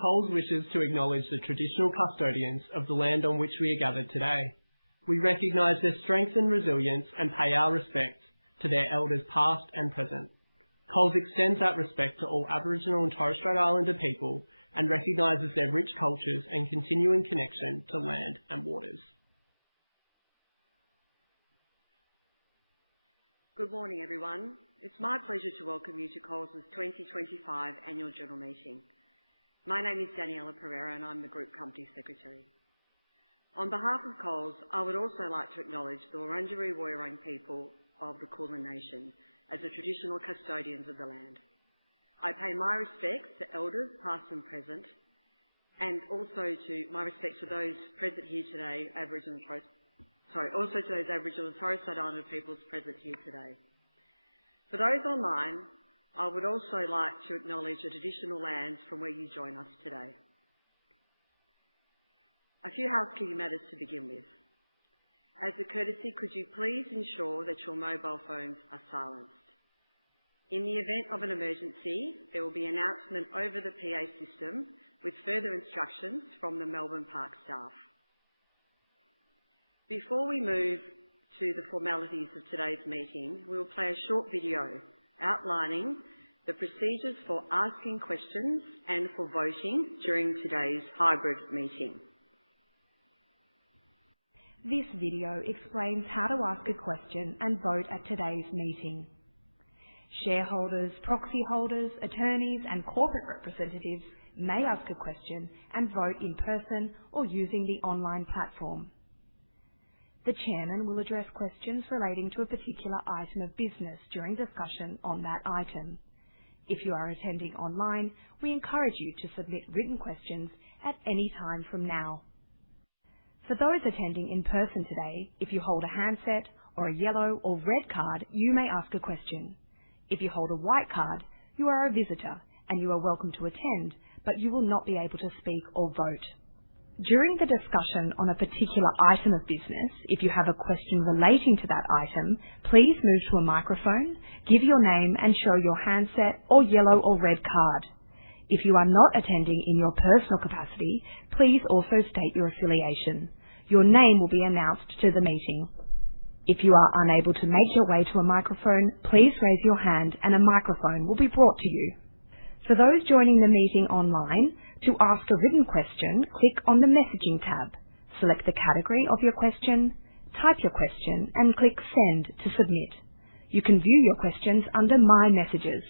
Coles wishes to acknowledge the traditional custodians of the land on which we are gathered today. We recognise their strength and resilience and pay our respects to their elders past and present. Coles extends that respect to all Aboriginal and Torres Strait Islander people and recognises their rich cultures and continuing connection to land and waters. Good morning, everyone. It's my pleasure to welcome you to Coles' 2025 Annual General Meeting. My name is Daniela Pereira and I'm the Group Company Secretary. On behalf of Coles, I would also like to acknowledge the Wurundjeri Woiwurrung people of the Kulin Nation as the traditional custodians of the land. I pay my respects to elders past and present, and also to my respects to those present here today, also to those Aboriginal and Torres Strait Islander peoples present here today. For those online, I would also like to acknowledge the traditional lands from where you join us today. A few housekeeping matters to begin with. As a courtesy, could you please ensure that your mobile phones are silenced? In the event of an emergency, there will be an announcement over the PA system with further instructions from the Melbourne Park staff. Before we move to the formalities of today's meeting, we will play a short video outlining the procedures for asking questions and for voting during today's hybrid meeting. This video explains how to ask a question and vote at today's meeting. Shareholders, proxy holders, attorneys and corporate representatives may ask a question and vote in person or using the online platform. The Chairman will address questions relating to a particular item of business during discussion on that item. If you are attending online, we encourage you to submit written questions at any time from now. For those attending in person today, if you hold a handset or a yellow or red card, you may ask a question. If you hold a white card, you are a visitor and you are welcome to attend, but you will not be able to speak or vote. During the discussion on a particular item of business, if you have a question relating to that item, please move to a microphone, give your name and show your handset or yellow or red card. If you are not attending in your personal capacity, please also state your affiliation. Your name will be announced to the meeting. If you are unable to make your way to a microphone, please raise your hand and a microphone will be brought to you. For those joining the meeting online, to ask a written question, click on the Messaging tab, select the category of your question, type your question and click Send to submit. You can view your questions under My Messages.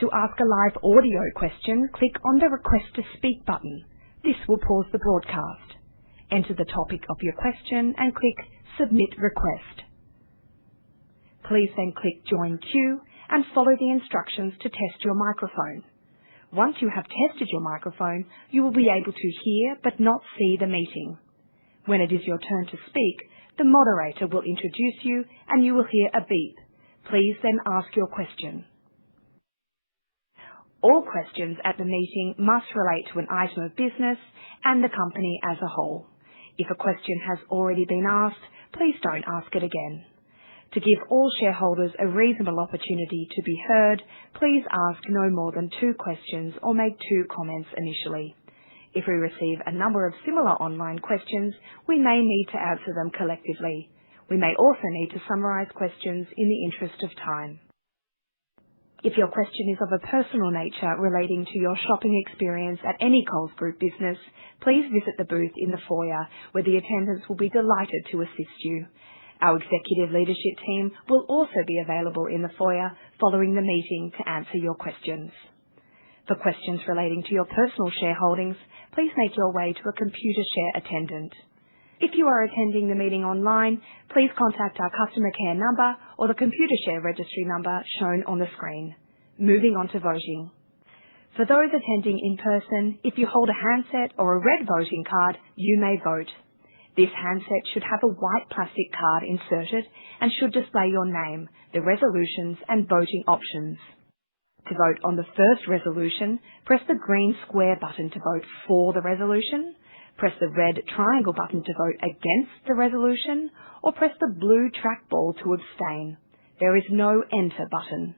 To ask a live audio question, click on the Request to Speak button. This will pause the broadcast. Enter the topic of your question and click Submit Request. Please then click Join Queue and follow the instructions to test your microphone. Once you have tested your microphone, you will be able to hear but not see the meeting. When it is your turn to speak, the moderator will introduce you and you will hear a beep. Please then ask your question. All questions at the meeting must relate to an item of business and the company as a whole. If a question has already been asked, please don't ask it again. To give all shareholders a reasonable opportunity to be heard, please ask no more than 2 questions or make 2 comments initially. If we receive a number of similar online questions, we may need to answer them collectively. We may also need to summarise questions in the interest of time. If your question is of a personal nature relating to your shopping experience at any Coles Group business, please visit the booth in the foyer where the attendants will be delighted to assist you. Our executive leadership team will also be available in the foyer following the meeting to answer your questions. For questions relating to your personal shareholdings, please make your way to a Computershare attendant. If you are attending the meeting online, please contact our customer care number or the Computershare registry number shown on the screen. Moving on to voting. For those attending in person, if you hold a handset or a red voting card, you may vote. This handset should have a white plastic card inserted and should display your name, the resolutions and voting options. To vote on the first resolution, press the green square button to vote for the resolution, press the red triangle button to vote against the resolution, or press the blue trackball to abstain. There is no enter button.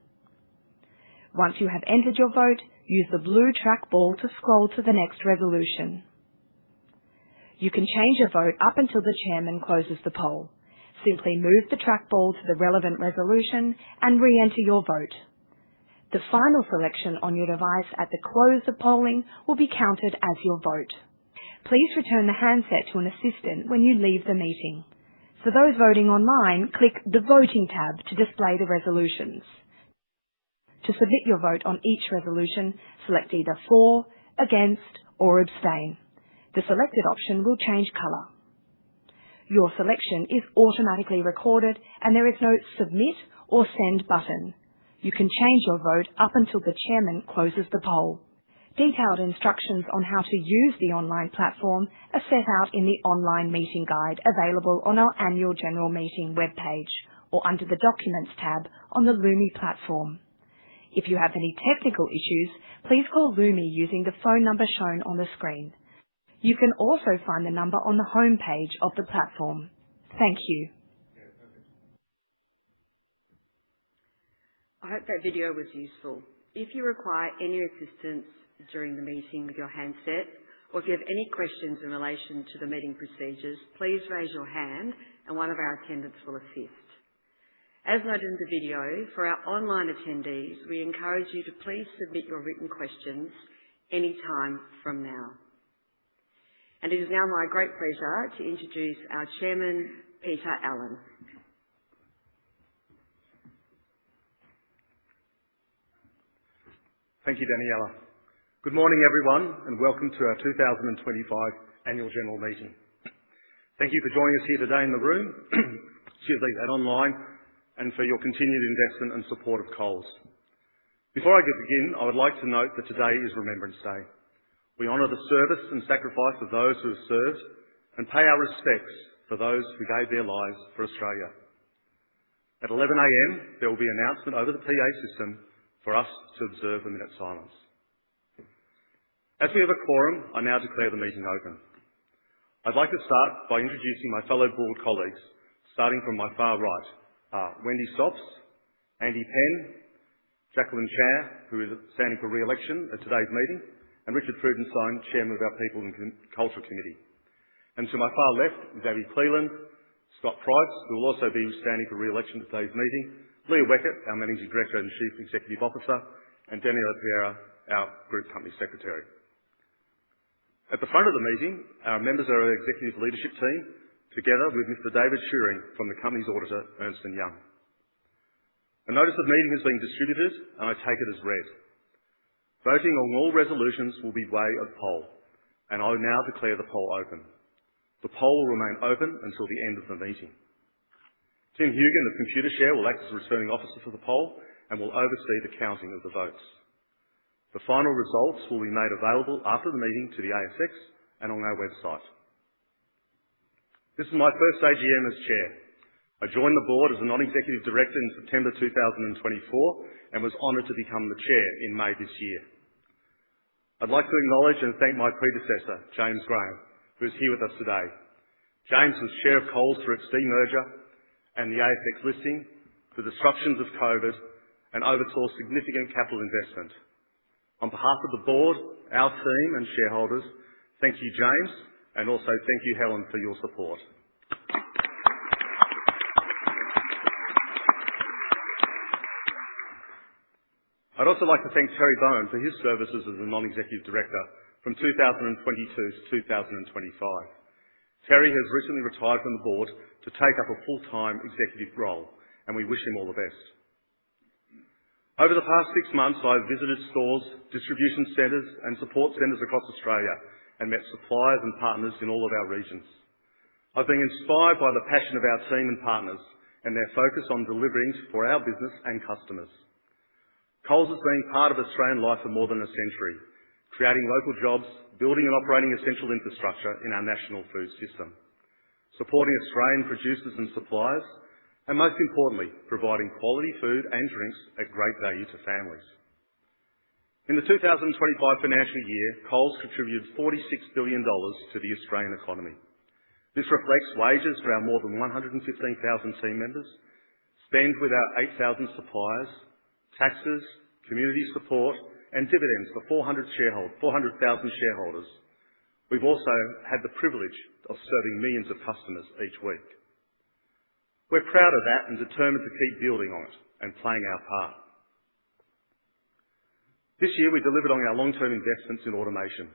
Once you have entered your vote, use the blue trackball to scroll to the next resolution. You can change your vote up until the chairman closes the poll. Simply move the trackball to the relevant resolution and re-enter your vote. The final selection on your device at the close of polling will be counted as your vote. Please return the handset to an assistant when you leave the meeting. For those voting online, click the Voting tab to display the resolutions. To submit your vote on each resolution, select either For, Against, or Abstain. The selected option will change colour. Your selection is automatically recorded and there is no Submit or Send button. You can change your vote up until the chairman closes the poll. Detailed instructions on how to use the online platform are set out in the online meeting guide available on our annual general meeting webpage or under the Documents tab on the Lumi platform. If you have any technical issues, please call Lumi using the phone number shown on the screen. You can also find the number on the home page of the platform. Thank you. I hope that video was useful. If you require any assistance during the meeting with your handset, or if you have any questions in relation to the meeting procedures, please raise your hand and one of our attendants will assist. As noted in the video, for our online attendees, we encourage you to please submit your written questions any time from now. And it is now my great pleasure to introduce our Chairman, Peter Allen. Thank you, Daniela. Good morning, everyone, and welcome to our 2025 Annual General Meeting. Thank you for joining us here today in the room, and online, and for your continued investment and support of Coles. Before I begin, I would like to note that today is Remembrance Day. We honour the service and sacrifice of those who have served and pay our respects for those who gave their lives for Australia. At 11 a.m, there will be an announcement over the PA system for us to observe a minute's silence. As we have a quorum, I now declare the meeting open. I'd like to start by introducing my fellow board colleagues, starting from my far right, Wendy Sops, Andy Penn, Jacqueline Chair, who is standing for re-election at today's meeting, and Richard Freudenstein, Chairman of our People and Culture Committee. And to my far left is Abby Cleland, Scott Price, who will also be standing for re-election at today's meeting, Leah Weckett, our Managing Director and Chief Executive Officer, and Daniela Pereira, our Group Company Secretary. At the front of the meeting, our members of our Executive Leadership Team, together with Mr David Shearing from the company's auditor, Ernst & Young. A notice of meeting has been distributed and I take it as read. Voting on all resolutions will be by way of poll, and I will now declare the poll open. The poll will remain open until the end of the meeting. Tim Hugan of Computershare will act as returning officer for the poll and will oversee the counting of the votes. The final results will be made available after the meeting to the ASX and on our website. This is my first AGM as Chair. I joined the board as a non-executive director in September 2024 and was honoured to become the Chair in May this year. I'd like to acknowledge and thank my predecessor, James Graham, who is here with us today. James was Chair of Coles through its demerger and the ASX listing, the disruptions of COVID, and oversaw significant capital investment. On behalf of the board, our team and shareholders, thank you, James, and also thank you, Helen, for your support. I'd also like to thank Terry Bowen for his services as a non-executive director from 2022 to 2025. Terry has recently retired from the board to take up a full-time executive role, and we wish him all the best. Over the past 6 months, I have visited stores, distribution centres and support centres across Australia and met suppliers and partners in all of our regions. I've been inspired by the passion of our team and partners and their focus on delivering for our business and customers. Coles has been part of Australian life for more than a century, creating local jobs, building and operating essential infrastructure in our national food system, supporting Australian producers and suppliers, and most importantly, providing quality food and drinks at great value to families. In the 2025 financial year, Coles contributed $46 billion to the Australian economy. This reflects wages for our more than 115,000 team members, spend with our 8,000 suppliers, taxes, community support, and dividends for 400,000 shareholders, we've also had the privilege of serving millions of customers each week. We're proud of that and determined to keep building on it and playing our part. This year, we delivered on our long-term investments in automation.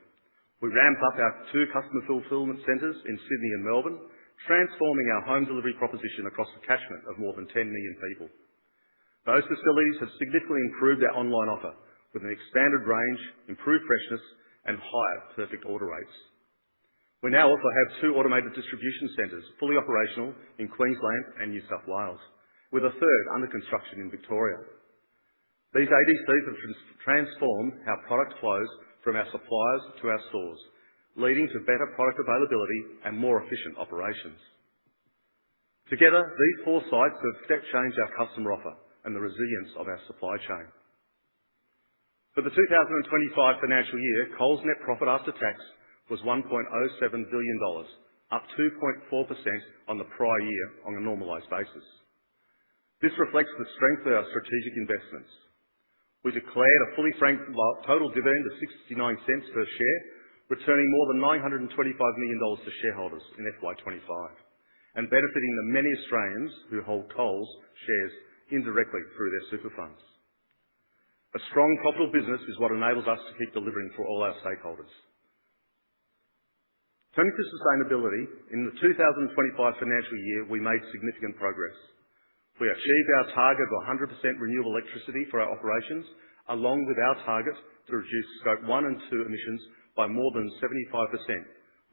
We ramped up our 2 customer fulfilment centres in Sydney and Melbourne, transforming our home delivery proposition across a catchment of more than 10 million people. Those facilities have significantly improved our online offer with an expanded range, improved freshness, and higher perfect order rates. We now also have 2 automated distribution centres fully operational in Queensland and New South Wales, with a 3rd under construction in Victoria. These ADCs have transformed how product flows from our suppliers to our stores, leading to better product availability and more efficient operations. Together, these 4 sites have step-changed our customer offer and the resilience of our supply chain. For the 2025 financial year, Coles' net profit after tax was $1.07 billion, up 2.4% on the prior year on a normalised basis. This reflects the strength of our strategic investments. We declared a fully franked total dividend of 69 cents per share, returning more than $925 million to shareholders in FY25 and benefiting the many Australians who hold Coles shares indirectly through their super funds. A strong, profitable business is what enables us to keep delivering for all our stakeholders. Turning to sustainability, in the 2025 financial year, we made significant progress. We achieved our target of 100% renewable electricity for our operations, along with our target to reduce Scope 1 and 2 emissions by more than 75%,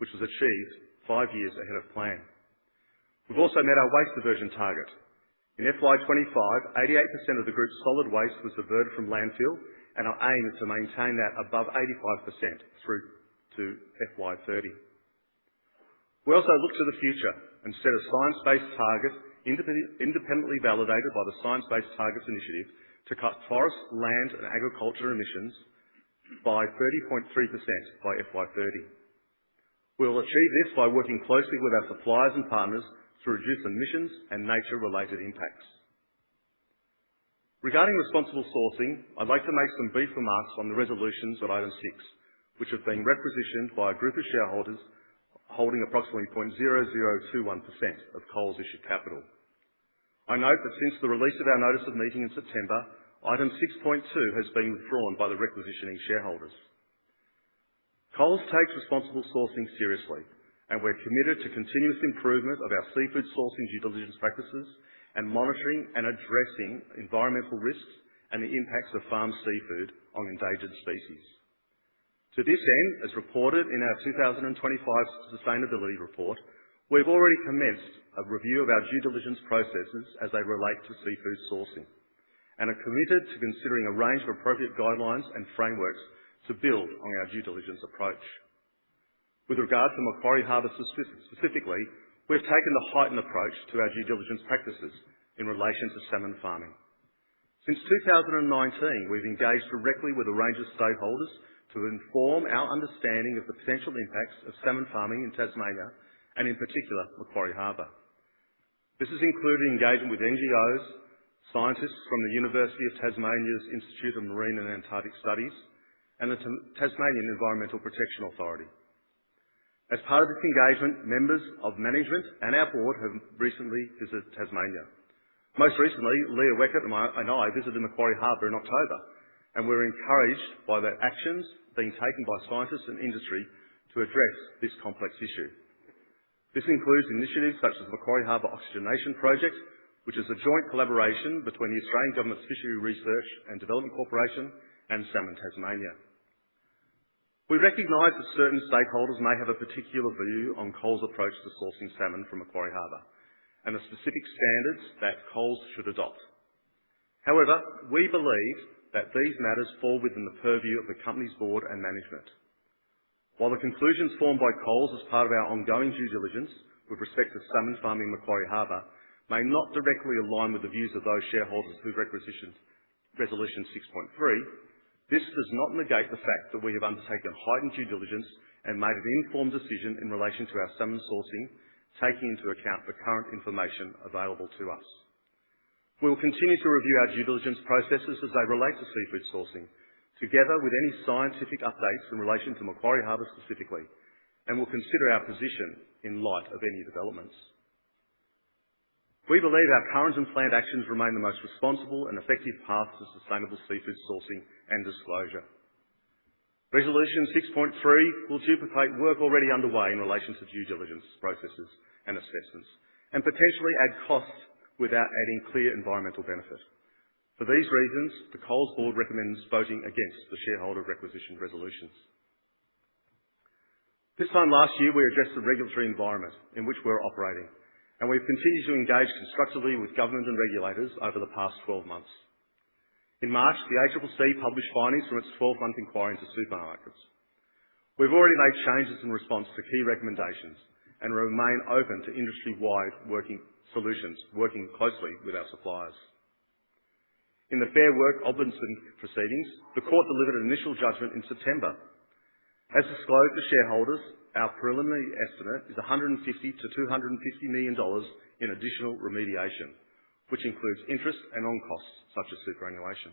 which was achieved 5 years ahead of plan. We've also met our waste diversion target. In FY25, 88% of the group's solid waste was diverted from landfill, and our aim is to maintain that above 85% through to FY30. We also look to the future and set a science-based target independently validated by the Science Based Targets Initiative to cut forest, land and agriculture emissions by 30.3% by FY30. We will achieve this by working closely with our suppliers and partners to reduce emissions and nature-related impacts. Regarding responsible sourcing, I'd like to make some brief remarks on the resolutions at item 6, which have been requisitioned by a group of shareholders holding approximately 0.0021% of Coles issued capital. I note that since the release of our notice of meeting in September, item 6.2 has been withdrawn by the requisitioning shareholders. Coles takes responsible sourcing seriously, and we're committed to continuous improvement of our seafood sourcing due diligence practices and monitoring and addressing environmental risks and the impacts of farmed seafood on endangered species. To this end, as reported in our 2025 Sustainability Report, we've already commenced a review of our due diligence processes as they relate to seafood sourcing and are committed to considering a range of appropriate guidelines and frameworks to build on our due diligence approach. With regard to Macquarie Harbour specifically, we've taken the heightened approach to our due diligence practices in relation to salmon farming. Since 2019, we've engaged directly with a range of stakeholders to inform our understanding of the potential impacts of salmon farming in Tasmania and in particular Macquarie Harbour. This has included engagement with NGOs, scientists from the University of Tasmania's Institute of Marine and Antarctic Studies and the Tasmanian Environmental Protection Authority. As part of this engagement, members of management and our board have recently visited Tasmania. Most recently, Leah Weckett and I visited Macquarie Harbour in October, and we're encouraged by the actions being taken by scientists and industry to address this complex issue. This includes initiatives such as the Macquarie Harbour Oxygenation Project, which is a joint collaboration between the Australian Government's Fishery Research and Development Corporation and Salmon Tasmania. We recognise that certain stakeholders may have a particular view on Coles' approach to sourcing salmon from Macquarie Harbour and the specific standards that Coles should adopt. However, we believe that these matters fall within the purview of the company's board and management. While the conclusions formed by Coles as part of our ongoing due diligence with respect to salmon farming in Macquarie Harbour may not directly align with the views of those shareholders who requisitioned Resolution 6.3, this does not negate the fact that we have undertaken heightened due diligence and made an informed decision in relation to our salmon sourcing, taking into account the current information available to us. We will continue to review our due diligence processes as they relate to seafood sourcing to together with any scientific updates in relation to Macquarie Harbour specifically, and will consider our position in light of any developments. We believe our current and planned actions remain the most responsible and effective path to sustainable seafood sourcing and disclosure. Resolution 6.3 will duplicate work already underway in relation to due diligence processes and assessments, and potentially add costs without adding clear environmental benefit. For these reasons, the Coles Board recommends voting against the shareholder requisition resolutions. This time last year, we addressed the regulatory environment in which we're operating, and we've continued to engage constructively with government and regulators over the past 12 months. In March, the ACCC published findings from its 12-month inquiry into supermarkets. We've already made changes in response to key recommendations and remain open to industry-wide solutions, working closely with our suppliers. In the Fair Work Ombudsman proceedings, the Court delivered an initial judgment in September. As disclosed to shareholders, our preliminary estimate is $150 to $250 million in additional remediation, which includes interest and on-costs such as superannuation.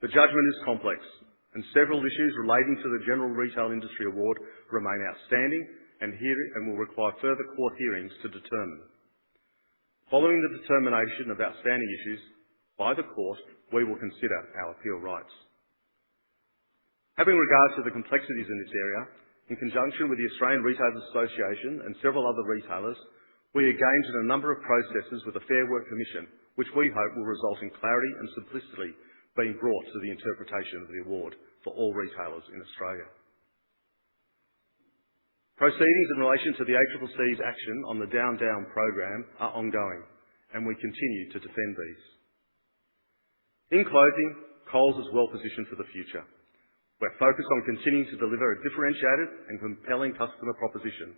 The judgment is complex, and several issues relating to the General Retail Industry Award remain outstanding and will require further court hearings to determine. Following the determination of outstanding issues by the Court, we will consider our appeal rights. Having regard to the complexities in this area, in conjunction with the Australian Retailers Association and several other retailers, we engaged in a number of processes with the Fair Work Commission, which we hope will result in clarity and simplicity being brought to the interpretation of the award for all retailers in Australia. Proceedings in relation to the ACCC's action on the Down Down program are ongoing, and we continue to defend these. In closing, Coles is well positioned for the future. We're focused on continuing to deliver a differentiated and compelling customer proposition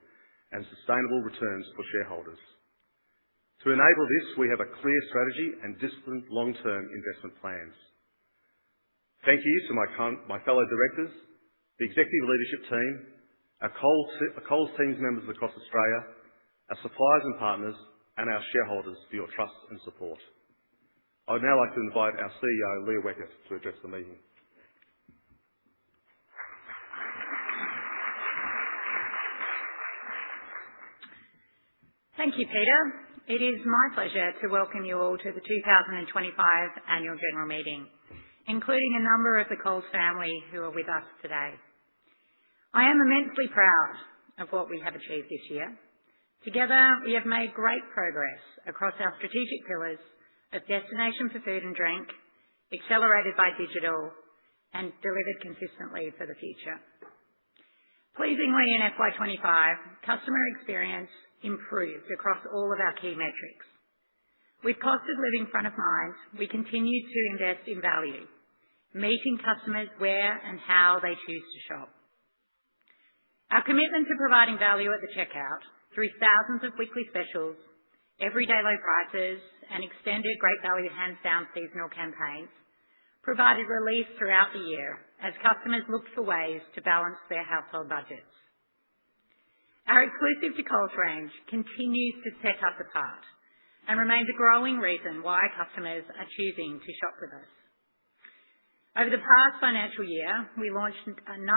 and sustainable returns for shareholders. To enable this, we have a clear strategy and disciplined long-term investment plans. Thank you to my fellow directors, the executive leadership team, our Coles teams members across Australia, our suppliers and partners, and our shareholders for your trust and support. I would now like to invite our CEO, Leah Weckert, to address the meeting. Thank you, Peter. It is my pleasure to welcome you all to the 2025 Annual General Meeting, including a number of the Coles family who are with us today. I am immensely proud of what we have achieved this year. Together, we have made great progress across our strategic pillars of destination for food and drink, accelerated by digital, and delivered consistently for the future. Pleasingly, in FY25, customer experience improved across all of our key metrics. With cost of living front of mind, we continued to invest in value, meeting customers where and how they choose to shop. Our commitment to providing value at the checkout through thousands of weekly specials, everyday low prices, and extended great value hands down seasonal campaigns provided relief throughout the year as customers looked for ways to balance their household budgets. Our exclusive to Coles range continues to set us apart and remains a growing reason why customers are choosing to shop with us. Over the past financial year, we launched 970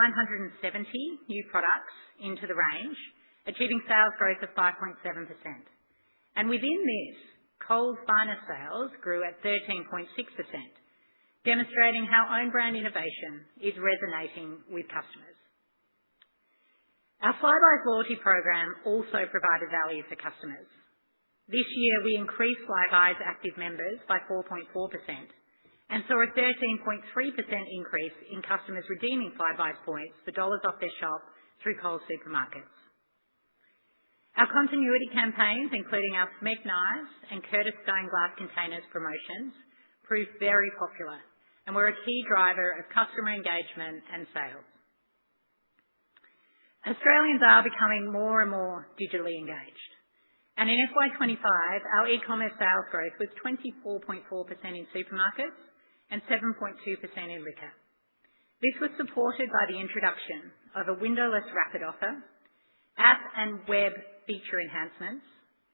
new products into the range, achieving sales growth of 5.7%. And within this, Coles Finest sales grew at 13.6%, demonstrating how own brand innovation is resonating with customers. Our Flybuys loyalty program also provided value for customers. This year, we increased Flybuys active members by 4.4% and saw a 13.3% increase in customers redeeming Flybuys points for dollars off their shop through Coles supermarkets. Our continuity campaigns, including our Smeg Knives and Curtis Stone glass containers promotions, proved very popular and were a key driver of customer engagement and sales. Australians are becoming more and more digitally engaged. And in FY25, our e-commerce sales growth was 24.4% in supermarkets and 7.2% in liquor. This was supported by the introduction of a windowless rapid offer, app and web feature enhancements,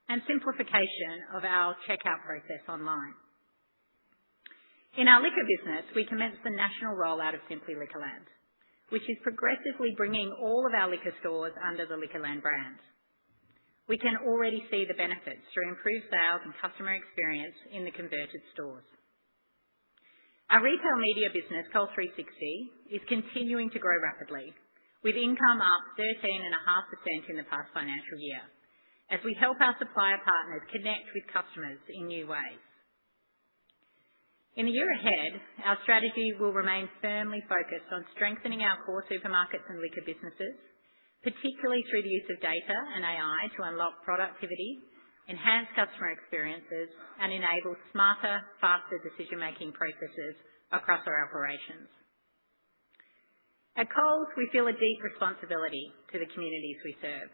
and simplification of our checkout process online. In our liquor business, we commenced the national rollout of Simply Liquorland, which is progressively bringing all of our liquor stores under the Liquorland brand. We can already see the benefits through improved sales and customer experience in the converted stores. Our retail media business, Coles 360, is continuing to grow rapidly, with income up 13.5% in the past financial year, as we help our supplier partners connect with customers in new ways. In the year ahead, our strategy will remain firmly focused on strengthening our core supermarkets and liquor businesses, particularly through the use of data and AI to unlock productivity, enhance customer experiences, and enable smarter, faster decision-making processes across our operations. At Coles, we feel a deep responsibility to the communities we serve.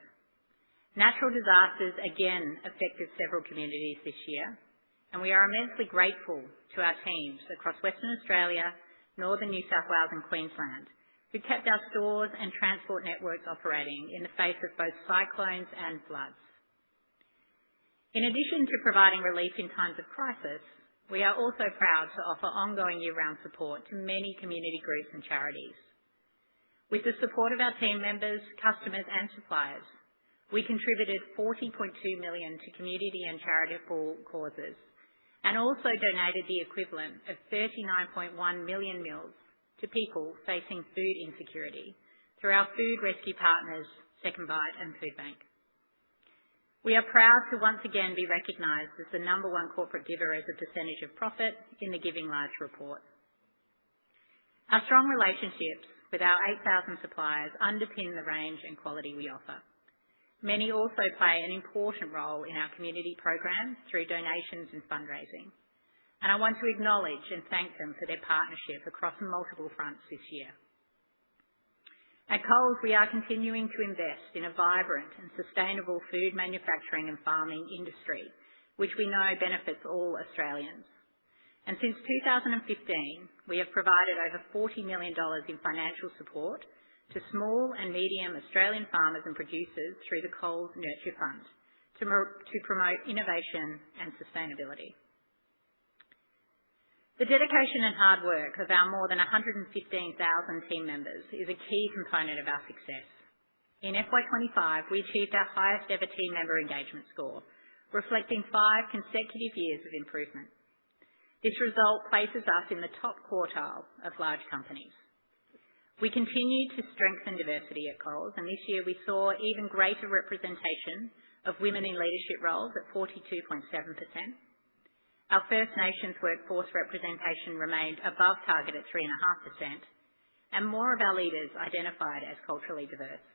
Natural disasters again affected several communities this year, and we are immensely grateful to our teams across Western Australia, Northern New South Wales and Queensland, who kept our stores and transport networks operating in the face of both cyclones and floods. In addition to providing relief in times of crisis, we are also proud to offer ongoing year-round support to many community groups and charities. With the support of our team members, customers and suppliers, we contributed $40.2 million to community and charitable causes, and also donated the equivalent of 39.1 million meals to people facing food insecurity through our food rescue partners, Second Bite and Food Bank. We are proud to once again be recognised as the #1 corporate giver as a percentage of profit in the Giving Large report. Our strong relationships with our 8,000 suppliers underpin the range and quality we offer. Many also play an important role in our community programs through donations and fundraising, and I want to acknowledge and thank them for their partnership across multiple fronts this year. At Coles, we are continuing to invest in a vibrant and sustainable food manufacturing and farming industry, which we know benefits all Australians. And since 2015, we have provided over $40 million in financial support to small and medium Australian farmers and producers through the Coles Nurture Fund to promote innovation and sustainability. The dedication and hard work of our more than 115,000 team members is a key component of our success. In FY25, we achieved our highest ever team member engagement score, reflecting 5 consecutive years of improvement. This result places us in the top quartile of large companies. We continue to strengthen diversity at Coles, and this year we saw even greater representation of women in leadership roles at 42.7%. Our First Nations workforce representation remained above target at 3.5%, and more of our leaders identified as culturally diverse.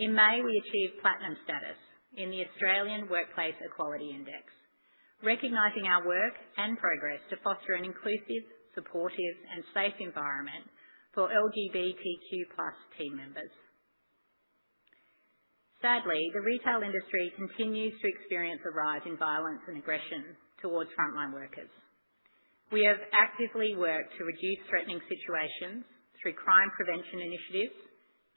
In May, we achieved platinum status in the Australian Workplace Equality Index, recognising our work and progress to foster an inclusive, supportive and safe environment for LGBTQ+ team members. Sadly, the retail industry continues to experience a rise in violence and aggression towards frontline workers. We have actively worked to reduce threatening situations through crime prevention initiatives,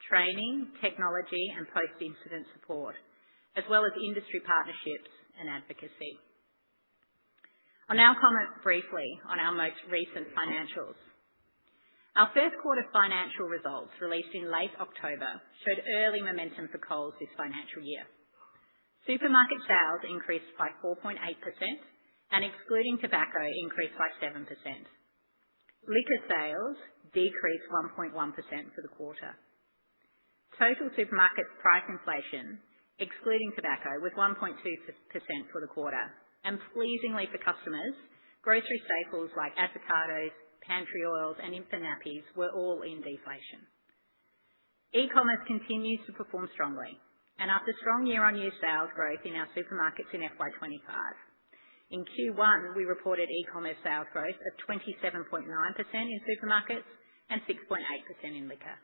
training, technology and post-incident support, as well as industry partnerships and advocacy. I'll now comment briefly on our most recent financials. Our first quarter financial results, released in late October, showed early momentum for Coles this financial year. Supermarket sales increased by 4.8% and excluding tobacco increased by 7%. Liquor sales decreased 1.1% for the quarter. Total supermarket price inflation, excluding tobacco, was 1.2% for the quarter, and pleasingly for customers, grocery staples like avocados, pantry oils and infant nappies were all in deflation. E-commerce continues to perform strongly, and after strong year-on-year sales growth in our supermarkets in FY25, in Q1 we reported e-commerce sales growth of 27.9% in supermarkets and 6.8% in liquor,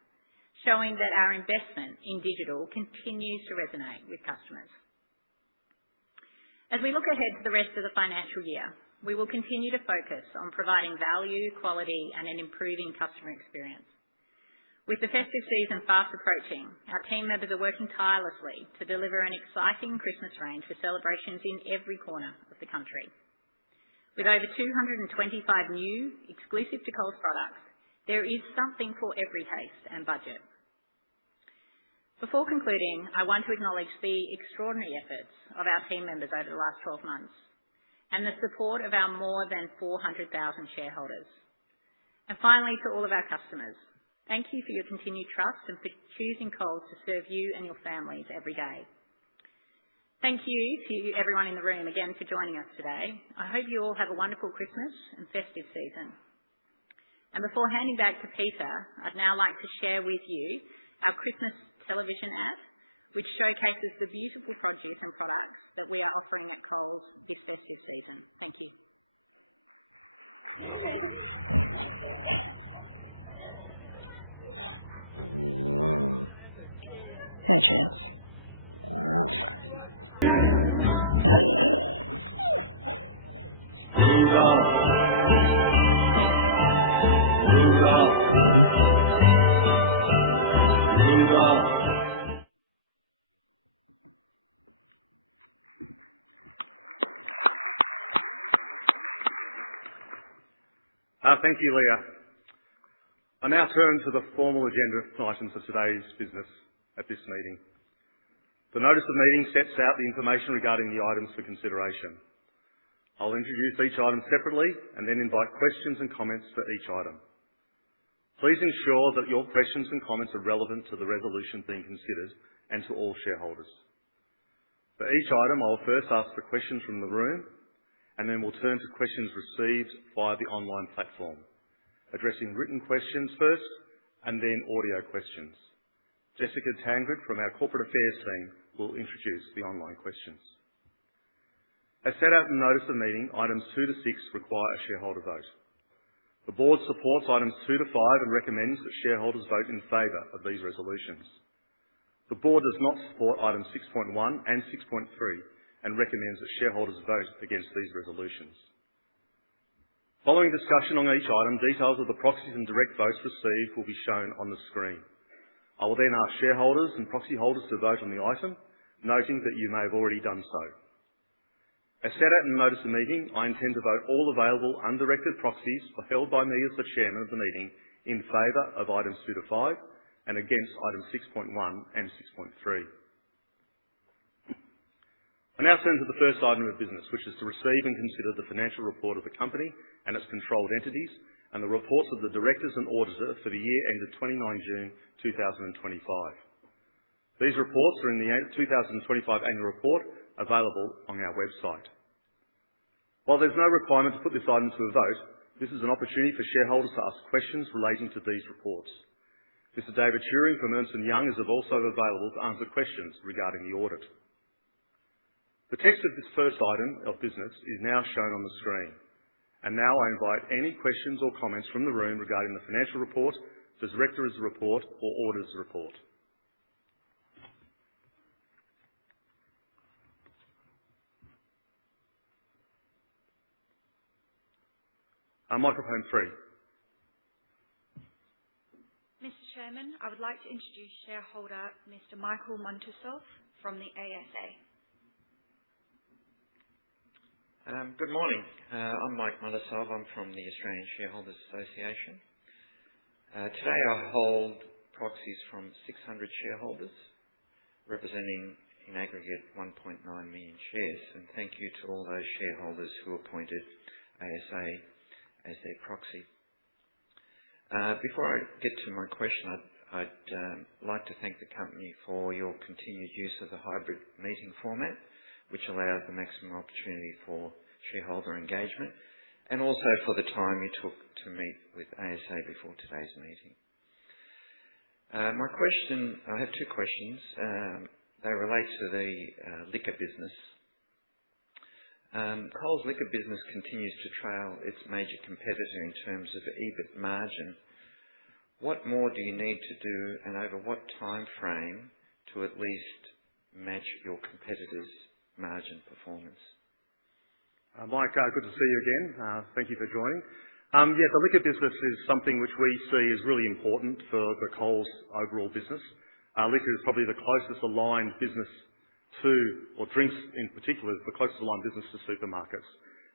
showing that our investment in digital continues to resonate with customers. As we look ahead to the rest of the financial year, we will continue to focus on providing value, quality and an improving customer experience. With the festive season fast approaching, our team members are working tirelessly to deliver an exciting Christmas range for celebrations in every corner of the country. With over 225 new, exclusive to Coles products, there is something for every taste and budget. Before concluding, I want to acknowledge the extraordinary efforts of our team members over the last 12 months and the support of our more than 400,000 shareholders. And finally, to all of our customers, thank you for your continued trust and for choosing Coles to serve you and your families every day. Thank you to everyone in the room again for joining us today. I hope you all have a wonderful Christmas and festive season. And before handing back to Peter, I'd now like to share with you our Christmas television ad, which showcases the beautiful produce and products that we are offering at Coles this festive season. Thank you. No chance. Thank you, Leah. I now turn to the formal agenda items of today's business at this meeting. The notice of meeting sets out the information regarding the items for consideration. I'll introduce each item separately and then invite questions and comments for each item. Please ensure that your questions and comments are relevant to the resolution being considered and to all shareholders. For each item, I'll first ask for questions from the room, and then we'll turn to questions received via the online platform, addressing written questions first and then audio questions. Jessica Tangred from our Corporate Affairs team will introduce the online questions. As set out in the notice of meeting, items 2 to 6 require a shareholder vote. The board supports items 2 to 5 and recommends that shareholders vote in favour of these resolutions. The board does not support items 6.1 and 6.3 and recommends that shareholders vote against these resolutions. Following discussion on each item, details of the proxies and direct votes received will be shown on the screen. I will then ask shareholders and proxy holders to vote on the item, noting that you may have already done so. As set out in the notice of meeting, I intend to vote all available undirected proxies held by me as the chairman of the meeting in favour of items 2 to 5 and against items 6.1 and 6.3. I now turn to the first item of business, which is to receive and consider the financial report of the company and its controlled entities and the reports of the directors and auditor for the year ended 29 June 2025. These reports are in the 2025 annual report available on our website. While there's no requirement to put this item to a vote, this is an opportunity for shareholders to ask questions relating to these reports. Mr. David Turing from Ernst & Young is also available to answer questions regarding the audit. The text of this first item of business is now shown on the screen. And now I invite any questions or comments from the room regarding the financial report, the director's report or auditor's report. Microphone 3. Mr. Chairman, I would like to introduce shareholder Mr. Michael Montusov from the ASA. Good morning. I'm Mike Montusov. I'm from the Australian Shareholders Association. Today I hold proxies from 600 shareholders, representing in aggregate 1.9 million shares. And thank you to all those shareholders who appointed ASA as their proxy. Before I get to my question, I'd like to thank the company for your continued use of the hybrid meeting format, which allows the maximum opportunity for shareholder engagement, and also for the time you took to meet with ASA before today's meeting. I have two questions. They relate to the liquor business. Coles liquor business continues to trail its major competitor in terms of EBIT margin. What more do you need to do, and over what time frame, to at least match your competitor's margin performance? Mike, good to see you again. Thank you for joining. The liquor business is something which we see is really important for the Coles overall business. Liquor is probably the closest aligned business to, or drinks in particular, is the closest aligned business to supermarkets.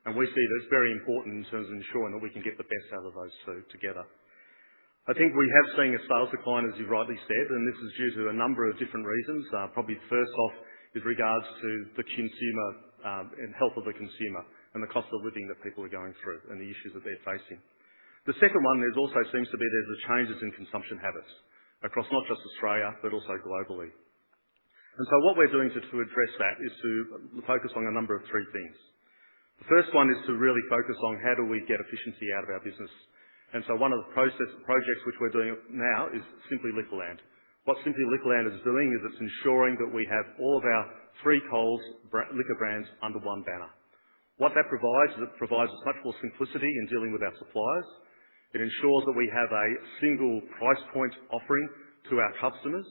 And we see that it's very important in terms of ensuring that we can get the best out of those two together. I think we have seen a sales decline, as you rightly said, and this is due to a number of different reasons. Probably first off is regards to the consumer and health of the consumer and the cost of living that people are going through and the issues that they're facing. The second one, there also seems to be there's the changes in consumption habits across not just Australia, but also globally. And so what we're doing to address that is to focus on a number of three things. The first one is to really focus on how do we get efficiency out of our business. And so one of the projects which we're doing now is Simply Liquorland. What Simply Liquorland is doing is it's ensuring that we have all of our three Coles liquor brands under one banner. What that provides is it provides us much more simplicity in dealing with our suppliers. It ensures that we have a single price point offering to our customers,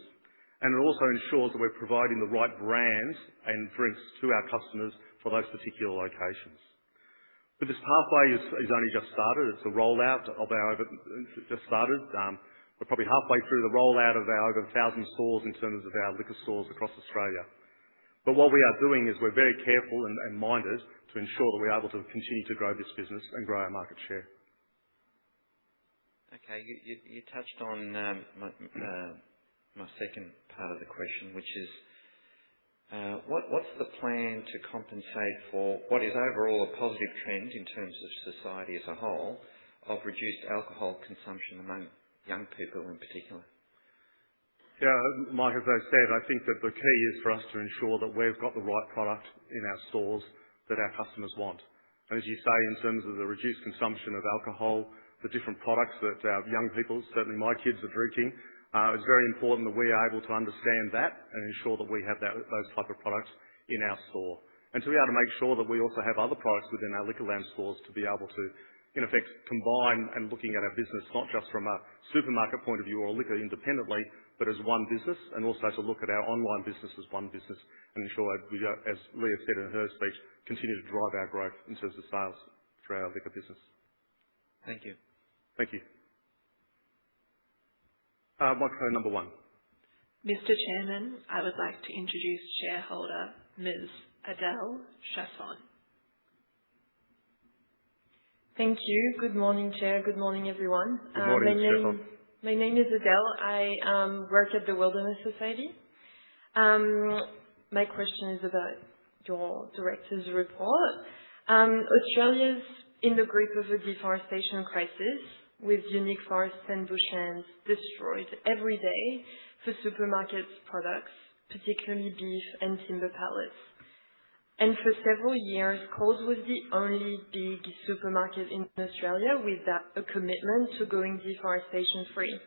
and it also ensures that we're providing the right brands and drinks to our customers for those particular locations. But this pathway is only just started. It's a rollout of our just started. We're probably halfway through the rollout of our over 1,000 stores in terms of our liquor stores across Australia. But what we are doing is we're very careful and minded to ensure that we're able to continue to grow this business and grow our market share. Okay, you touched on my second part of the question, which is what's the plan to compensate for what is overall a positive trend in terms of society as a whole of reduced alcohol consumption among young people in particular? Yeah, Mike, as I said, I think that the key is for us to ensure that we've got the right product in our stores that our customers want. And as you say, in terms of the reduced consumption of alcohol, the different products that our young people, certainly my kids, are drinking, it's very important that we are able to understand that and ensure that we have those type of products in our store. And to be able to make sure that we also have other products within our Liquorland stores to be able to, in effect, combine and looking at our business not just from a supermarket point of view or liquor independently, but as one business, and also to look at our online business as one business and ensure, as Leah said in her speech, continue to drive our growth in terms of sales through our liquor business. Thank you. Thank you. Microphone number 1. Mr. Chairman, I would like to introduce shareholder Ms. Adele Chasson. Thank you. Good morning, Chair. Good morning, everyone. Good morning, my name is Adele. I work at the Wilderness Society. My question is about your director's report. Australia's in the grip of a deforestation crisis, with unique forests and bushlands destroyed every day for supermarkets products, particularly beef and timber pallets. And for several years, Coles was the only big supermarket in Australia with a commitment to going deforestation free.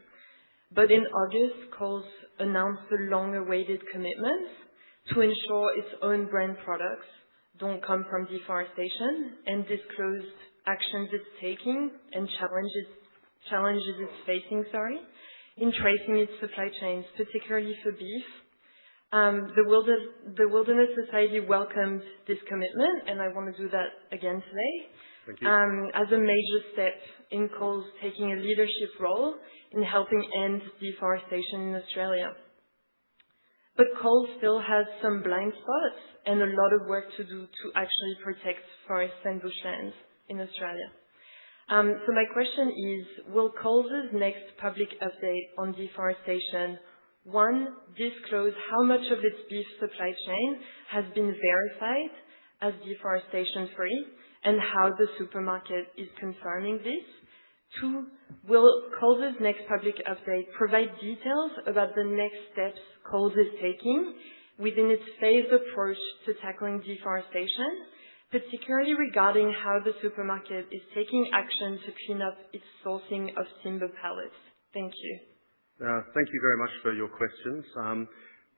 But in August, Coles announced a long-awaited commitment to ensure its own brand products don't come from deforestation, and disclosed actions it's taking and challenges it's facing, in tracing its supply chains, particularly for beef. The Wilderness Society welcomed this commitment, and I want to do that again today. Thank you. As a major step in Coles taking a leadership role in helping end deforestation in Australia. But Coles still has some blind spots and a lot of work to do to actually protect forests and bushlands in Australia. So my question is, will Coles' next public update on deforestation, 1, disclose how much of its beef supply chain has been verified as deforestation-free and how the supermarket is confirming this? 2, will Coles' next public update provide details about the next steps Coles is taking within its phased approach to tackling deforestation, particularly regarding how the supermarket is taking action to clean up its sourcing of timber pallets? Thank you. Thank you very much for your questions.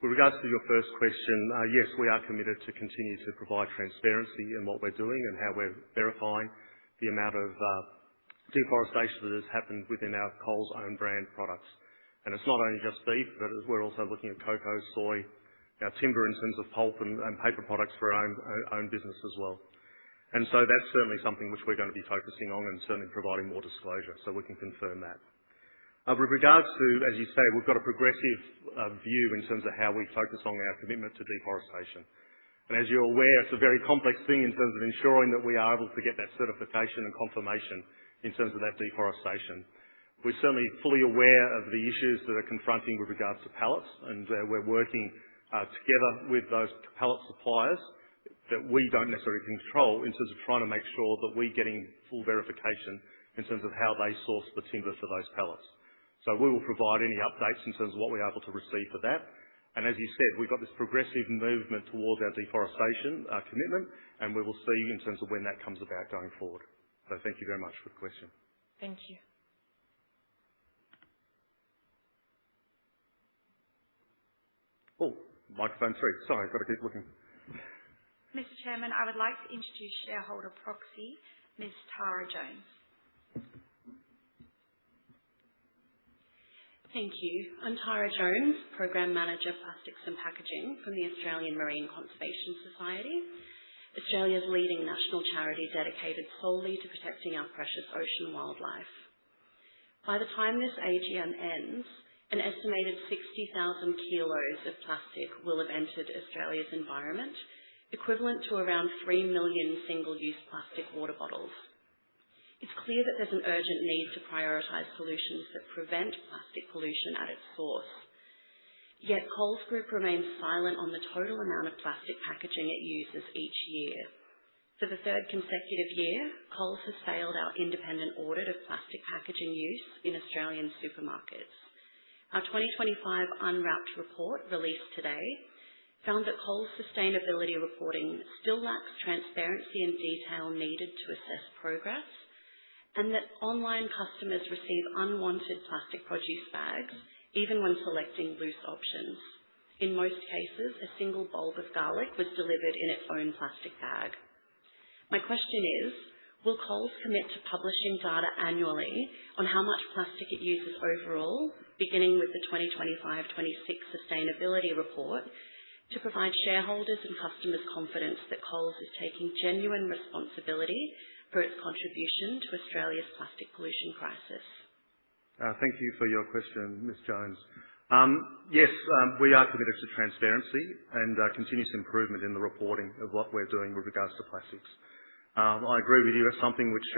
With regards to your first question, yes, we are committed to continue to provide transparency in what we're doing and how we're verifying the amount of deforestation that has happened within our Coles own brand products. And it's not only just beef, but we're also looking at cocoa, soy, timber in terms of pulp and paper products for our own business as well. And so that's certainly something which we're going to be focusing on and certainly providing more disclosure so we can confirm that. With regards to, as you say, we've got a progressive view in terms of how we focus on our commitment to deforestation. And as you're aware, it's a very complex thing in terms of ensuring that we are able to get that certification and confirmation in terms of that deforestation. We're certainly fully aware of the issues that are confronting with regards to pallets, and we're working together with those pallet suppliers that we don't necessarily control in terms of trying to make sure that we're getting full verification in terms of how they source the timber for those pallets. So we will provide any updates in terms of what we're able to receive for that. And as you said, we've got this progressive movement towards our deforestation commitment, and we will see in terms of when that comes about going forward. So thank you very much for the question. Thank you. Oh, microphone 3. Sorry, I've got to keep looking. Mr. Chairman, I would like to introduce shareholder proxy, Ms. Tara Jones. Thank you. I'm Tara Jones, Program Manager, Plastics and Packaging from the Australian Marine Conservation Society, Australia's leading national charity dedicated solely to protecting our precious ocean wildlife. By the time this AGM ends, an estimated 60,000 kilos of plastic will have entered Australia's environment, equivalent to around 3 million single-use plastic water bottles. It's clear that there's an urgent need to prioritise solutions that prevent plastic pollution at its source. Yet Coles Group remains silent on the total amount of plastic packaging it uses each year. For the third consecutive year, Coles has failed our independent audit of plastic packaging use in Australian supermarkets. Our 2025 Unwrapped report, released today, found that Coles' sustainability reporting still lacks transparency and detail needed to assess progress, and that online customers receive unwanted plastic produce bags, even when selecting loose options. In most cases, a single bulb of garlic was delivered in its own plastic bag. My question is, will Coles commit to publishing data annually on how much plastic it uses overall, beginning with the 2025-26 Sustainability Report, to provide shareholders and customers confidence that Coles is taking genuine responsibility for its contribution to Australia's plastic pollution crisis? Thank you for your question, Ms. Jones. Yes, we are committed to transparency and continuous improvement in the reporting of what we're doing with regards to plastics. I agree with you. It's something which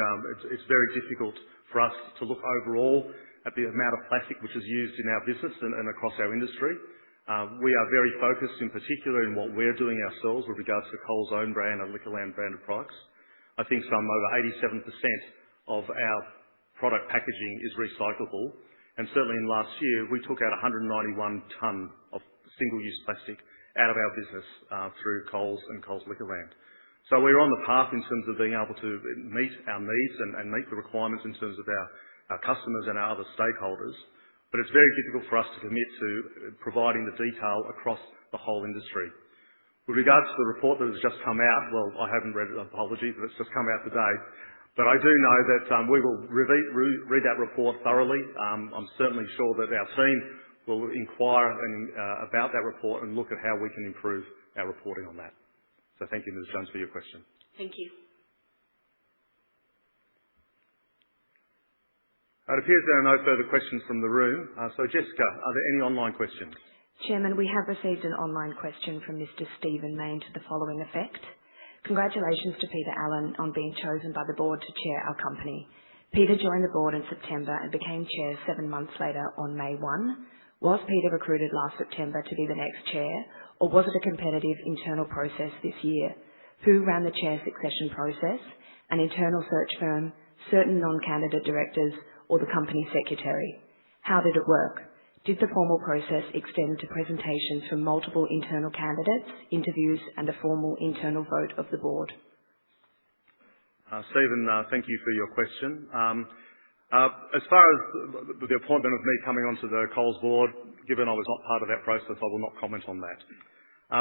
it's very difficult for us to look overall at the amount of plastic which is used in our business and across our industry. We are very focused in particular in what we're doing ourselves with regards to Coles' own brand and Liquorland branded products. I think some over 87% of our product packaging is recyclable, and certainly in last year we took out 191 tonne of single-use plastic out of our business through Coles and Coles Liquorland. So we're on the path in terms of being able to meet our needs and meet the requirements in terms of our customers and our other stakeholders, but it's very difficult for us to commit to providing the detail across the whole industry. With regards to the report that has just come out, well, I haven't read it, apologies, but it's just come out today. But I do know that we will read that report thoroughly. I'm certainly sure that our team will inquire about that report and look at how we can improve our reporting on that. So thank you, Ms. Jones, for your question. Thank you. It appears there are no further questions from the room. So Jessica, are there any online questions? Chairman, we have received an online question from Mr. Stephen Mayne to the following effect. Congratulations to Peter Allen on being chosen by the board to chair our company. Peter joined the board in September and became chair 7 months later on May 1. Was Peter recruited last September to be the next chair, or was it a competitive internal process this year? Who ran the chair succession process? An internal search firm, certain non-candidate directors, or the company secretary? How did it work? Did the formal process extend to presentations from multiple internal candidates, interviews, and a formal internal vote of the board? Stephen, thank you for your question. As far as the appointment of me coming onto the Coles board, given I was not part of that process, I will not comment on that.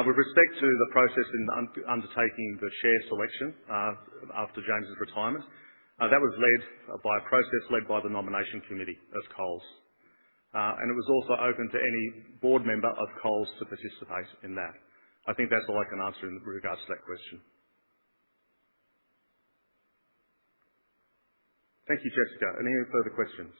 With respect to the process in undertaking the chair selection after James's retirement, that was led by a process led by the nomination committee of Coles. And it was also open to any board member of Coles to participate in that. I think that's all I can answer in regards to that question. Thank you, Jessica. Any further questions?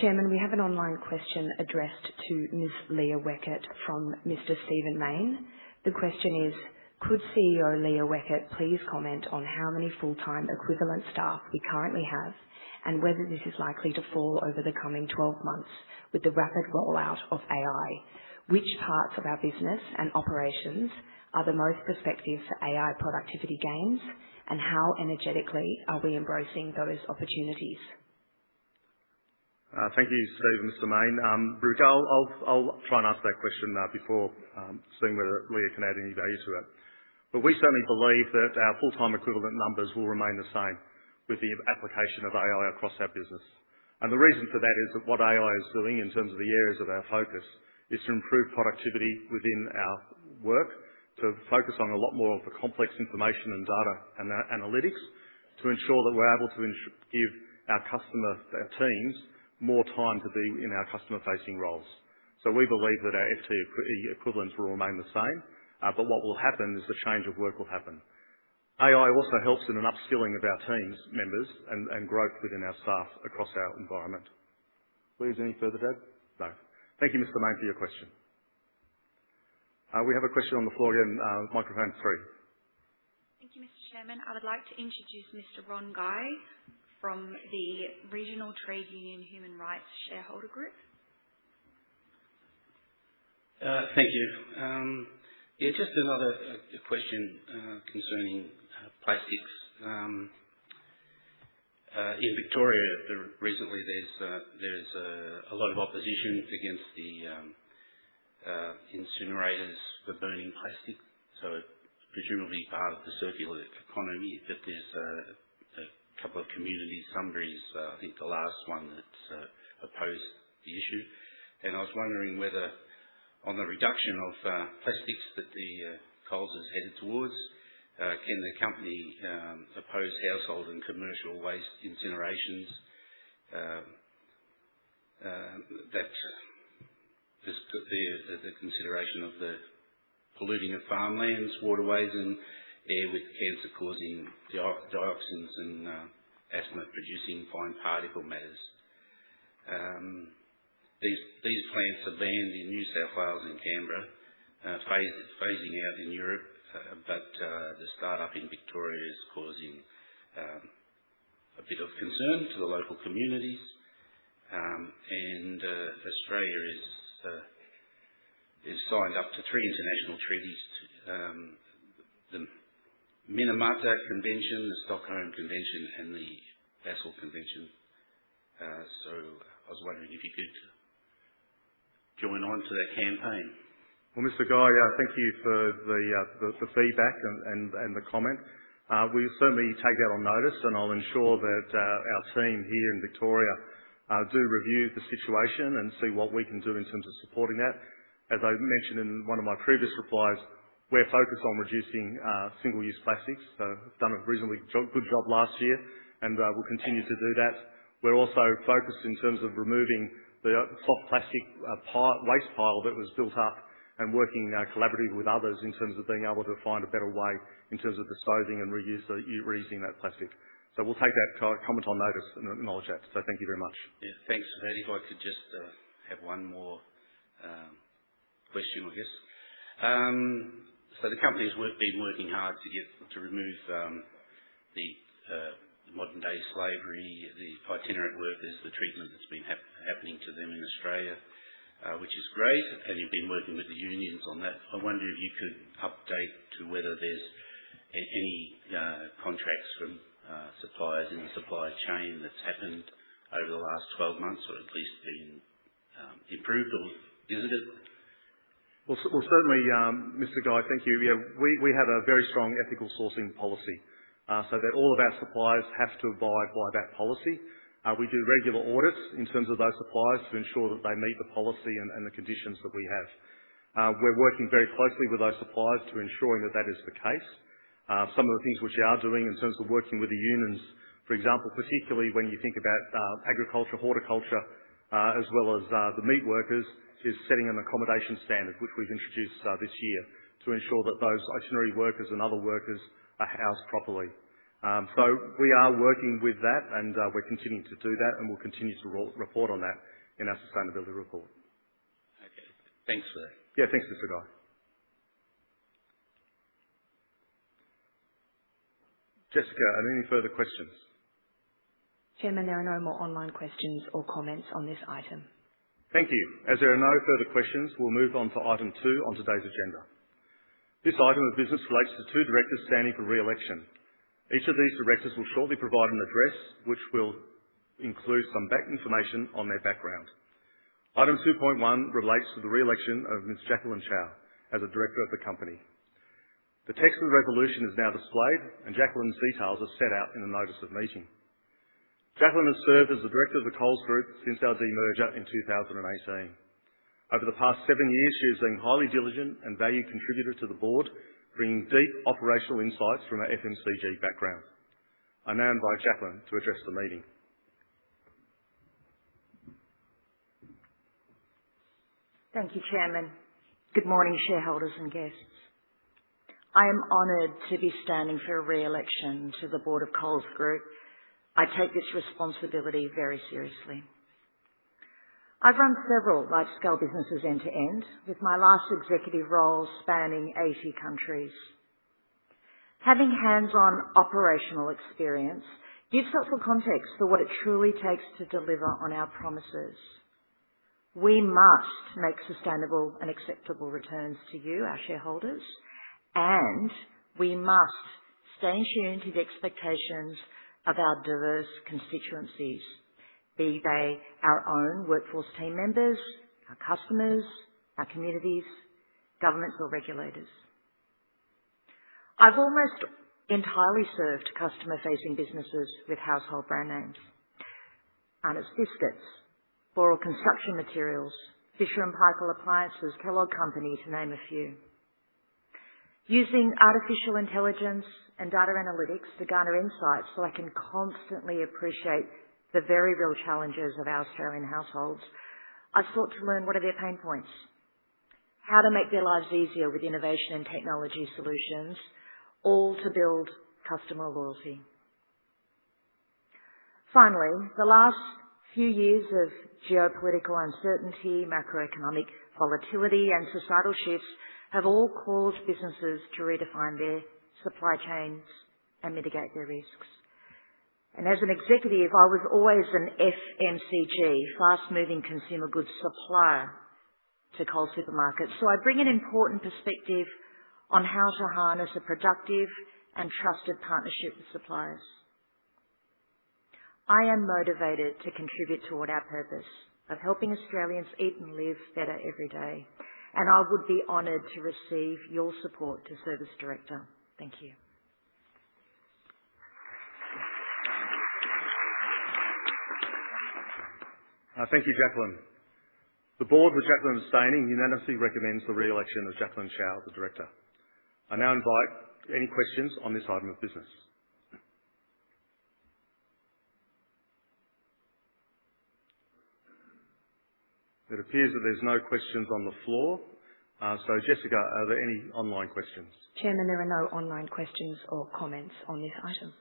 Chairman, we have an online question addressed to Ms. Leah Weckett from Mr. Stephen Mayne. The question is, Could CEO Leah Weckert please comment on how many full-time equivalent staff we currently have and whether this is likely to fall over the coming 12 months with the rapid rollout of AI? Which parts of our business and operations are the most prospective for AI productivity gains, and how energetically are we embracing those opportunities? Thank you, Steve and Mr. Mayne. Ruth, I'll try and answer that question before seeing whether Leah can add any value to it. But we certainly believe that our full-time equivalent numbers will remain the same with the application of AI across our business. And the reason for that is that what AI is doing in terms of the areas of our focus is to improve productivity within our work, to focus on a lot more of the complex information and data and analytics, to ensure that we're able to give our teams more time to be in our customer-facing roles. So we believe that our FTE equivalents will remain the same, but what will happen is the change of work will happen. AI also helps in an upskilling of our teams members and growth within our staff across our environment. Please, any further, Dad? No. Thank you, Mr. Mayne, for your question. We have a question on the floor again, microphone 3. Thank you, Mr. Chairman. I would like to introduce Mr. Ron Guy from the Regional Trade Union Human Rights Shareholder Group. Thank you. Just another question concerning plastics. In Victoria, recently there's a lot of opposition against the incinerators for burning plastic. So presumably part of the circular economy, but there's a couple of communities, Sunbury's I think the last one that's opposed the issue. And I was wondering whether on the reduction of plastics that the Coles is headed towards, can the company oppose household and commercial waste incinerations that is the consideration of the polluting of farmlands, waterways and air with cancer-causing dioxins and asthma-producing fine particle matters. These plants are banned in New South Wales and Canberra, phasing out in Europe, but the start-up in Victoria is causing a bit of concern to the local communities. And Australia is signed up to 3 international treaties, the Minamata Convention, the Stockholm Convention and the Basel Convention. So I was wondering if you could join on to that campaign. Well, Mr. Guy, thank you for the feedback and the comment. We certainly take that on notice, and I'll ensure that our team here in Victoria do review the situation and see what we can do in terms of supporting that. As I mentioned in one of my previous replies, we're focused on reducing single-use plastics. We've done a reasonably good job last year, and we'll continue to do that. We're also focused in terms of removing the soft plastic waste pile that was built up and working collaboratively with others in terms of being able to find a better way in terms of disposing and reusing that plastic. So we'll take that comment on notice and acknowledge that. So thank you very much. Yeah, thanks for that. If I could just have one more question, I guess. So the company's been working hard to remove the modern-day slavery, the itinerant workers, the treatment that's been happening to them in Australia, which is great, and you've been working with the unions on that. I wonder if you could update to whether there's any contracts from suppliers in the supply chain that's happened over the last 12 months, or at least been improved or visited. Well, certainly, Mr. Guy, thank you. Yeah, we have a very strong ethical sourcing policy, so that all of our suppliers have to abide by that policy. We do regular audits in terms of those suppliers to ensure that they meet the policy and the conditions that we have. We're working very closely with those suppliers to ensuring that that is the case. Some of the things which we are doing in terms of working with the unions, for example, particularly when you think about agriculture, horticulture, as well as the meat workers, is setting an accommodation standard, which we've introduced this year, to ensure that those itinerary workers and other workers are housed properly. So we are working with that, and we're continuing to do that, and we'll continue to report on that in our sustainability report. Okay, thanks for that. Yeah, thanks, Mr. Guy. Jessica, are there any further questions? Chairman, there are no more online questions or comments on this item. Thank you. As there are no further questions, we'll move on to item 2 on today's agenda. This item of business relates to 2 directors standing for re-election. Each of these directors will shortly provide an address which will include some back information on their background. Item 2.1 relates to the re-election of Ms. Jacqueline Chow as a director of the company. The text of the resolution is now displayed and Jacqueline's details are set out in the notice of meeting. Jacqueline has served as the director of the Coles Group since our demerger in 2018. Over the past 7 years, she has been highly diligent and valued contributor to the board, bringing deep operational insights from her FMCG background. I now invite Jacqueline to address the meeting. Thank you, Chairman. Good morning, shareholders and guests. I am honoured to be standing for re-election to the board of Coles Group. I take this responsibility very seriously. I've run several large-scale businesses end-to-end, with my last executive role spanning 80 countries. Having hands-on operational experience gives helpful context for what it truly takes to deliver on our promises. We must make sustainable and acceptable returns to you, our shareholders, and we must stay in tune to the expectations of our diverse constituencies, be they our own workforce team members, our customers, our communities, governments or regulators. I've almost entirely served customer-facing businesses with household brand names. Arnott's Biscuits, Boral Construction Materials, Fisher & Paykel Appliances, Kellogg Company, to name a few. Using artificial intelligence and data analytics to garner insights so I can constantly appreciate the very real challenges of our Australian households, I sought to learn what are their pain points, how to make their lives easier with innovation and technology solutions, all to build customer loyalty. Finally, the last few years of geopolitical uncertainty, macroeconomic volatility and societal shifts have all caused businesses to redefine their supply chains and mitigate their risks. And as an executive, I was always an FMCG, fast-moving consumer goods supplier to Coles supermarkets. So I bring an important perspective on how to harness a productive and trusted partnership with suppliers. I am motivated to contribute toward our purpose of helping Australians eat and live better every day. And I would be honoured to receive your support to serve as director. Thank you. Thank you, Jacqueline. The board, with Jacqueline abstaining, unanimously recommends the re-election of Jacqueline Chow, the director. I now invite any questions on this item of business. It appears that there's no questions on the floor. So, Jessica, are there any online questions? Chairman, there are no online questions or comments on this item.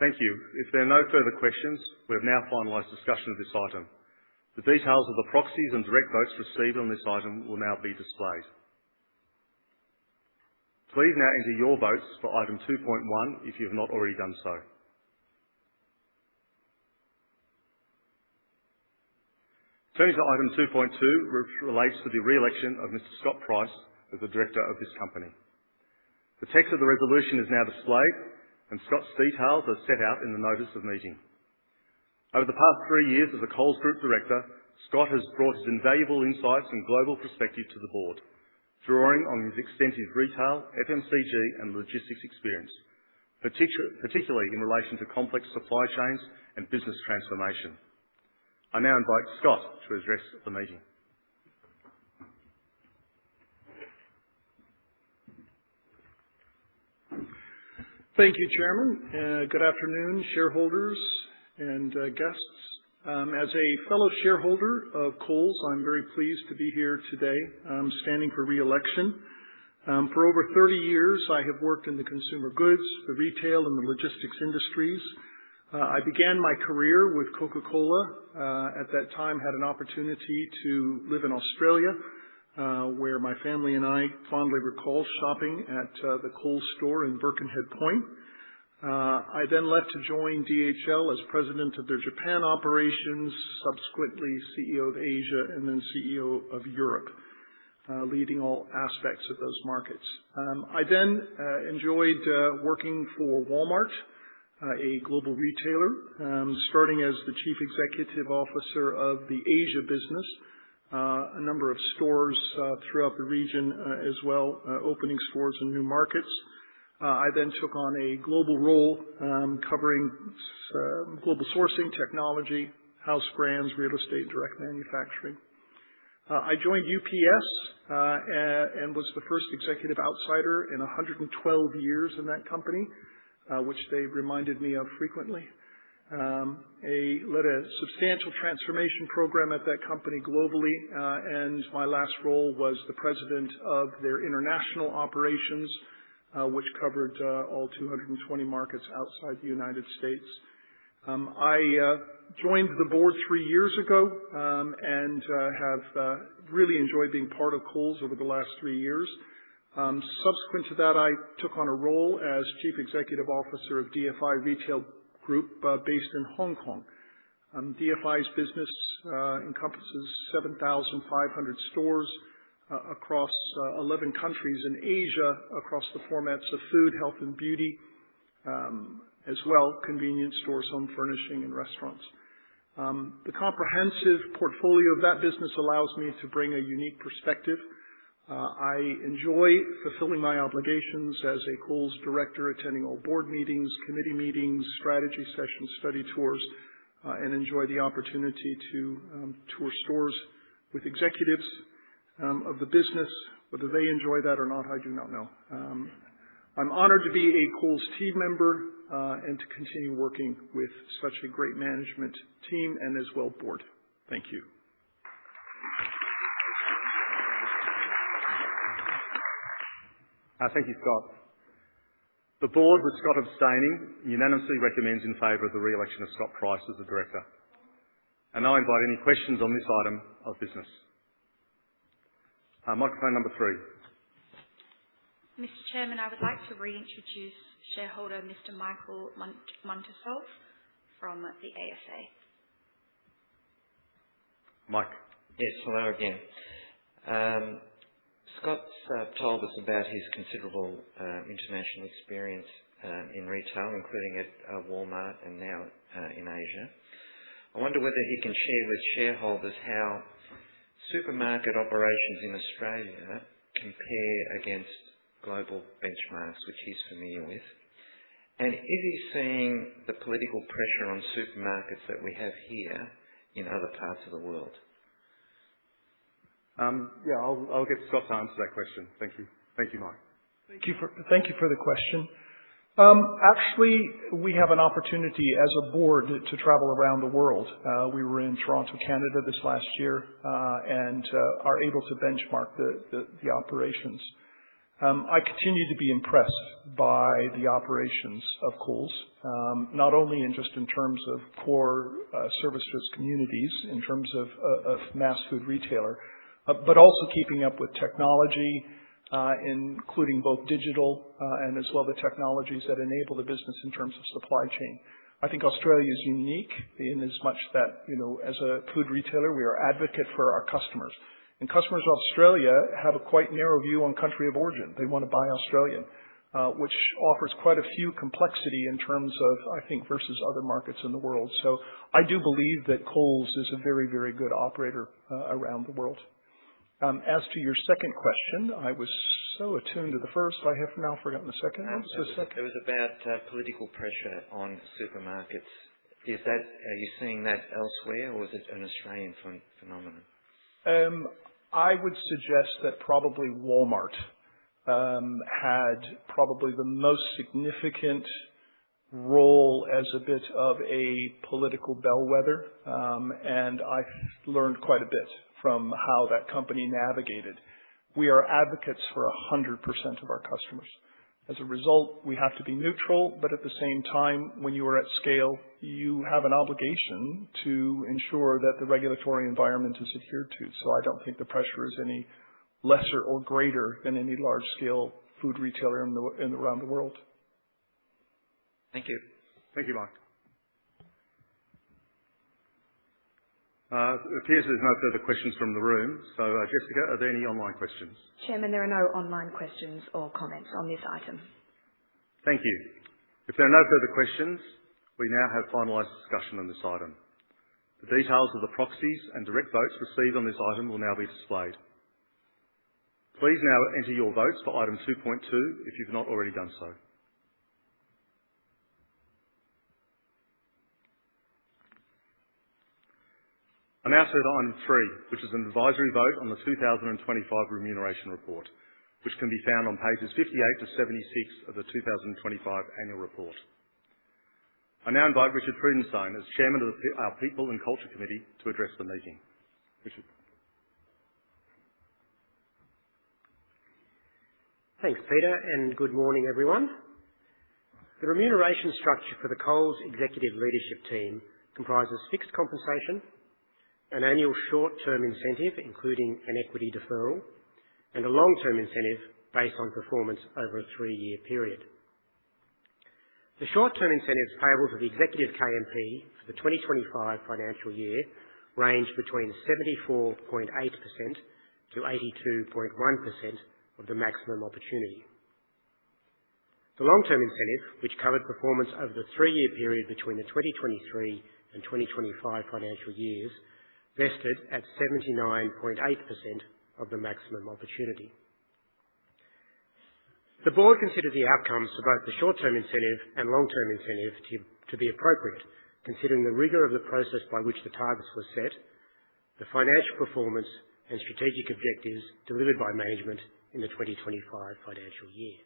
Thank you. If there are no further questions, we have now finalised discussion of this item. The details of the proxies and direct votes received on this item will now be displayed. Please now enter your votes for item 2.1 if you have not already done so. Turning to item 2.2, which relates to the re-election of Mr. Scott Price as the director of this company. The text of the resolution is now displayed, and Scott's details are set out in the notice of meeting. Over the past 3 years as a Coles Group director, Scott has brought his invaluable insights and global perspective to the board, drawing on his extensive retail, FMCG and logistics experience, particularly in relation to complex supply chains and business transformation. I now invite Scott to address the meeting. Thank you, Chairman. Good afternoon, shareholders and guests. As a fellow shareholder of Coles, I'm very pleased to be here today, standing for re-election. For over 30 years, I have worked in the consumer goods, the retail and the logistics industries. I began my career with Coca-Cola. At that time, had an opportunity to live in Australia where my family and I fondly recall shopping at the Coles store in Birkenhead Point. I then left to join DHL as president of their Japan operations, subsequently CEO of Asia, and then CEO of Europe, leading all aspects of those markets. I then enjoyed working for Walmart, a global retailer, starting as the chief executive officer of the Asia business, a number of stores throughout the region as well, opening stores in new markets. I then took on a global role covering global sourcing, technology, house brands, real estate, direct manufacturing. I joined UPS and was the first executive outsider in 112 years in that company, which they reminded me of frequently. Led a substantial transformation program at that company globally, and my last role was the president of their international operations, which covered all 220 markets outside the United States. I joined the board 3 years ago and have really enjoyed being part of Coles over the last 3 years. Subsequent to that, I took on a role as Chief Executive Officer of DFI Retail Group based in Hong Kong. DFI's business encompasses 7,500 stores across 11 countries in Asia, across the formats of food, health and beauty, as well, convenience stores, home furnishing, and restaurants. The comprehensive portfolio of that business allows me to bring a unique perspective. I enjoy fulfilling my obligations as a Coles director, attending all board meetings, committee meetings, strategy sessions, study tours, and enjoy the opportunity to tour stores with executives of the business. Whether they enjoy that or not, I do not know. I'm honored to be a Coles team member and to continue working with such a great management team and as well board. Thank you. Thank you, Scott. The board, with Scott abstaining, unanimously recommends in favour of the re-election of Scott Price as a director. And now I invite any questions on this item of business. Microphone number 3. Mr. Chairman, I would like to reintroduce shareholder Mr. Michael Muntisov from the ASA. Mike. Yes, hello again. Scott's told us about his considerable international experience in retail, including at Walmart and now in Asia. I wonder whether he can share with shareholders how supermarket operations in Australia compare against global benchmarks, which he's familiar with. And is he seeing the political pressure on supermarkets that we have here in other parts of the world? Yeah, I'll get Scott to answer that question. Thank you. Thank you, Mike. Thank you for the question. Actually, we have an opportunity as a board to travel around the world. We were in Toronto, Canada this last year and are able to benchmark the operations. I continue to be impressed by the operations of Coles, not only just in terms of core service to its communities, in terms of mass food retailer, but also keeping up with technology, including both digital and as well the technologies that enable the business in terms of supply chain. I think Australia is unique in as much that, as a food retailer, we are advocate for our customers. And customers of Australia have a quite narrow view on country of origin. They want to buy Australian, which offers quite a few complexity in terms of, I think, versus other markets in the world. So I do believe that Coles is a very, very good operator around the world. As to your second question, I was so attuned to the first, I have now forgotten the second. What was the second? It was about political pressure on supermarkets. Are you seeing that elsewhere, or is it an Australian phenomenon? I would suggest that probably Walmart had probably the most significant role as a bit of a political bellwether, and I learned quite a bit from how that company navigated. We are advocates for 100% of our customers. As a result, we have to be neutral, but at the same time, when you are at scale, you have an obligation to ensure that the regulatory environment is adhered to. So I don't think the pressure is any lesser or greater than any large-scale food retailer around the world. Thank you. Thank you, Mike. It appears there's no further questions from the room. So, Jessica, are there any online questions? Chairman, there are no online questions or comments on this item. Thank you. If there are no further questions, we now have finalised discussion on this item. The details of the proxies and direct votes received on this item will now be displayed. Please now enter your votes for item 2.2 if you've not already done so. I now turn to item 3, which is an advisory vote on the 2025 Remuneration Report, which can be found on pages 58 to 76 of the 2025 Annual Report. I now invite Richard Freudenstein as Chairman of our People and Culture Committee to address the meeting. Richard. Thanks, Peter, and good morning, everyone. The remuneration structure for the Coles Executive Leadership Team comprises fixed compensation, an annual short-term incentive, including an equity deferral, and a long-term incentive based on performance over a 3-year period. The short-term incentives payable to the Executive KMP for the 2025 financial year range between 74.8% to 82.1% of the maximum opportunity. The long-term incentive, which covered performance over the 3-year period between the 2023 and 2025 financial years, vested at 79.8% of the maximum opportunity. The board considered the outcomes for both the short-term incentive and long-term incentive to be appropriate, considering the rigour of the process by which the targets were set, the financial performance and strategic objectives delivered by management in the 2025 financial year.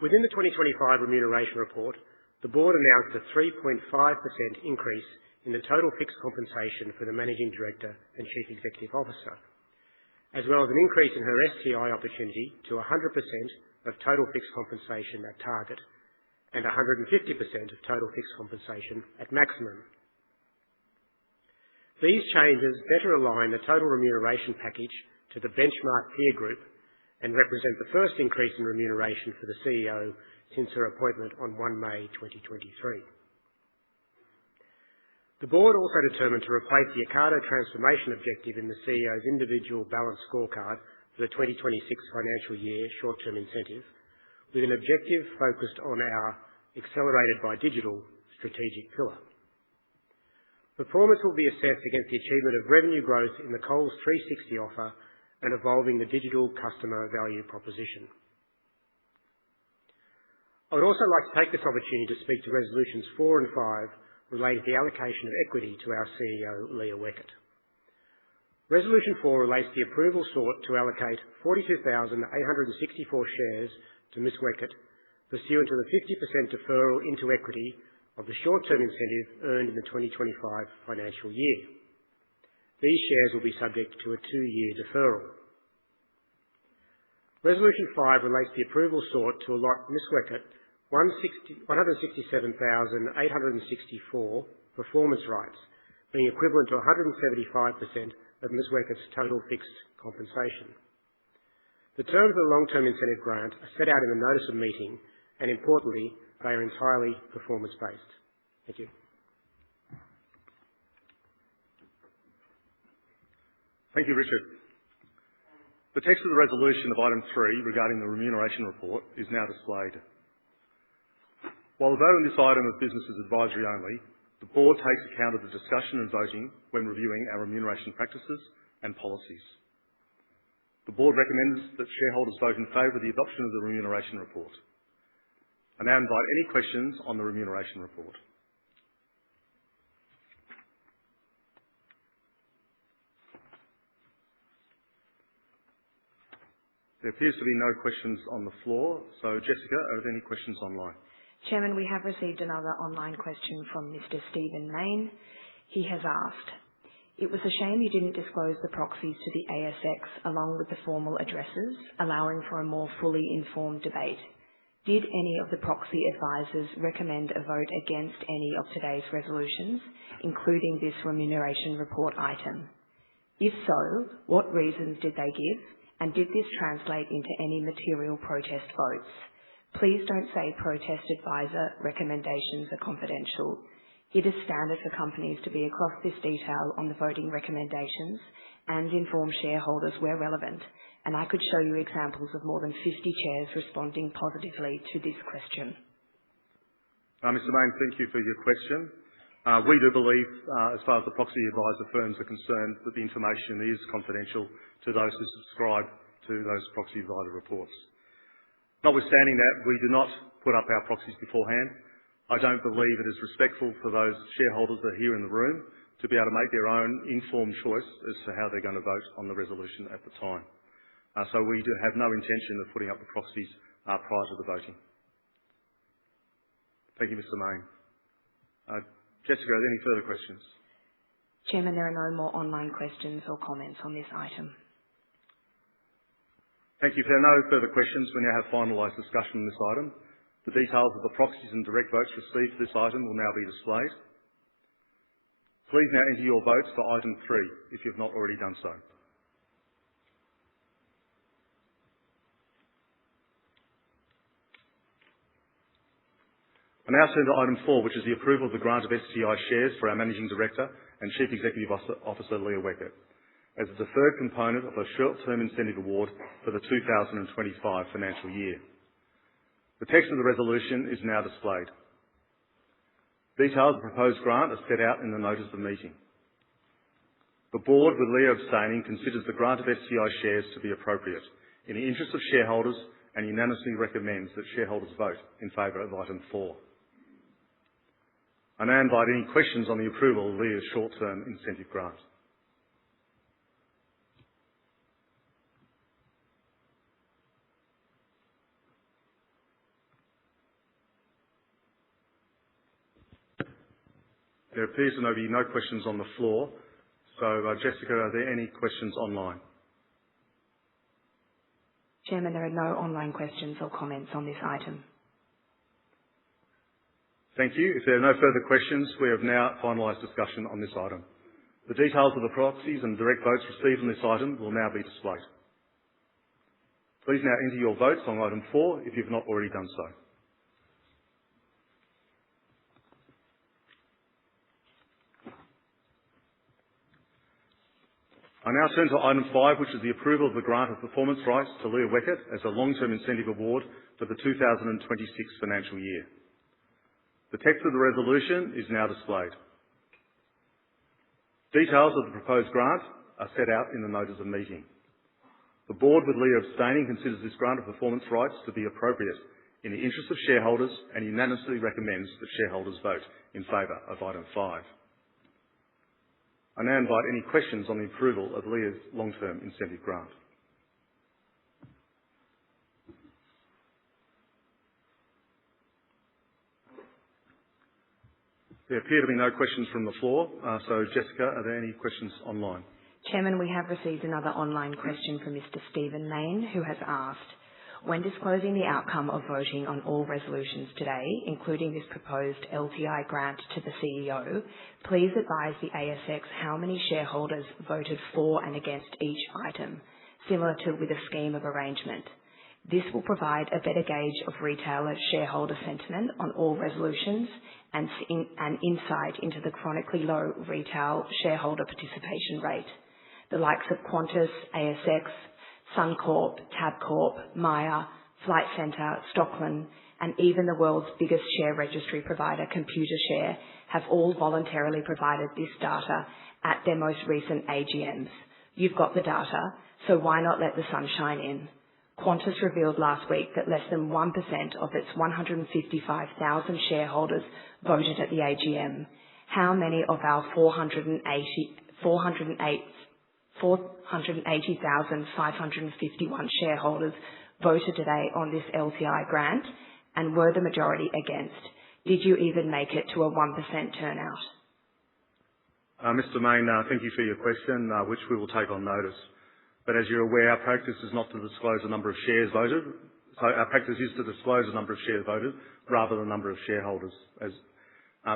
Within the 2025 remuneration report, the board announced a 3.5% increase in the total fixed compensation for the Managing Director and Chief Executive Officer, as well as an increase in her STI opportunity to 100% of total fixed compensation at target and 150% of total fixed compensation at maximum. These changes better align the total remuneration package to the benchmark peer group and represent the first increase in remuneration for the CEO since her appointment on 1 May 2023. The board also determined to replace the Ocado transformation objective in the CEO's individual balanced scorecard for the 2026 financial year short-term incentive with an objective focused on our accelerated by digital strategic pillar. Performance will be assessed against the achievement of revenue growth in the Coles 360 offer and evolving the digital customer value proposition. I would also like to take this opportunity to speak to resolutions 4 and 5 relating to the allocation of equity to our CEO, Leah Weckett. Resolution 4 relates to the approval sought to allocate 42,864 shares to Ms Weckett pursuant to the 50% deferral into equity of the short-term incentive earned in the 2025 financial year. These shares will be subject to a 2-year deferral. Resolution 5 relates to the approval sought to allot Ms Weckett 167,864 performance rights, being equivalent to 175% of Ms Weckett's total fixed compensation. The terms of the long-term incentive grant are set out in the notice of meeting, and importantly, they are entirely performance-based. Thank you. Thank you, Richard. The text of the resolution of item 3 regarding the remuneration report is now displayed. While the vote on this item of business is advisory only, the board takes account of the discussion and voting when reviewing our remuneration practices and policies. The board recommends that shareholders vote in favour of the adoption of the remuneration report. I now invite any questions on the remuneration report. There appears to be no questions on the floor. So, Jessica, are there any questions online? Chairman, we have received another online question from Mr. Stephen Main. He has asked, "It was a shame you didn't disclose the proxies to the ASX along with the formal addresses, allowing for a more fully informed debate. Did any of the proxy advisors recommend a vote against any of today's resolutions, including this remuneration report item? If so, what reasons did they give, and did this translate into any material protest votes? Please don't say protest advisor recommendations are confidential. It is standard for companies to be across this detail on the voting recommendations and inform shareholders where relevant, and I could show you examples of more than 50 chairs responding positively to this question. Mr. Main, thank you for your question. We do believe, as far as the proxy advisor firms are concerned, that the information is confidential to those who subscribe to those proxy advisor reports. Notwithstanding that, we do not put up our proxies beforehand. I don't believe it is respectful for those shareholders that are here in the room to be able to make their own informed choice as to how they're going to vote on the resolution at the time. So we do have no intention of putting up the proxies prior to the voting. Thank you, Mr. Main. Jessica, are there any further questions? Chairman, there are no more online questions or comments on this item. Thank you. If there are no further questions, we now have finalised discussion on this item. The details of the proxies and direct votes received for this item will now be displayed. Please now enter your votes for item 3 if you have not already done so. I now turn to item 4, which is the approval of the grant of STI shares for our Managing Director and Chief Executive Officer, Leah Weckert, as a deferred component of a short-term incentive award for the 2025 financial year. The text of the resolution is now displayed. Details of the proposed grant are set out in the notice of meeting. The board, with Leah abstaining, considers the grant of STI shares to be appropriate in the interest of shareholders and unanimously recommends that shareholders vote in favour of item 4. I now invite any questions on the approval of Leah's short-term incentive grant. There appears to be no questions on the floor. So, Jessica, are there any questions online? Chairman, there are no online questions or comments on this item. Thank you. If there are no further questions, we have now finalised discussion on this item. The details of the proxies and direct votes received on this item will now be displayed. Please now enter your votes on item 4 if you've not already done so. I now turn to item 5, which is the approval of the grant of performance rights to Leah Weckert as a long-term incentive award for the 2026 financial year. The text of the resolution is now displayed. Details of the proposed grant are set out in the notice of meeting. The board, with Leah abstaining, considers this grant of performance rights to be appropriate in the interest of shareholders and unanimously recommends that shareholders vote in favour of item 5. I now invite any questions on the approval of Leah's long-term incentive grant. There appear to be no questions from the floor. So, Jessica, are there any questions online? Chairman, we have received another online question from Mr. Stephen Main, who has asked, when disclosing the outcome of voting on all resolutions today, including this proposed LTI grant to the CEO, please advise the ASX how many shareholders voted for and against each item, similar to with a scheme of arrangement. This will provide a better gauge of retailer shareholder sentiment on all resolutions and insight into the chronically low retail shareholder participation rate. The likes of Qantas, ASX, Suncorp, Tabcorp, Myer, Flight Centre, Stockland, and even the world's biggest share registry provider, Computershare, have all voluntarily provided this data at their most recent AGMs. You've got the data, so why not let the sunshine in? Qantas revealed last week that less than 1% of its 155,000 shareholders voted at the AGM. How many of our 480,551 shareholders voted today on this LTI grant, and were the majority against? Did you even make it to a 1% turnout? Mr. Main, thank you for your question, which we will take on notice. But as you're aware, our practice is not to disclose the number of shares voted. So our practice is to disclose the number of shares voted rather than the number of shareholders. As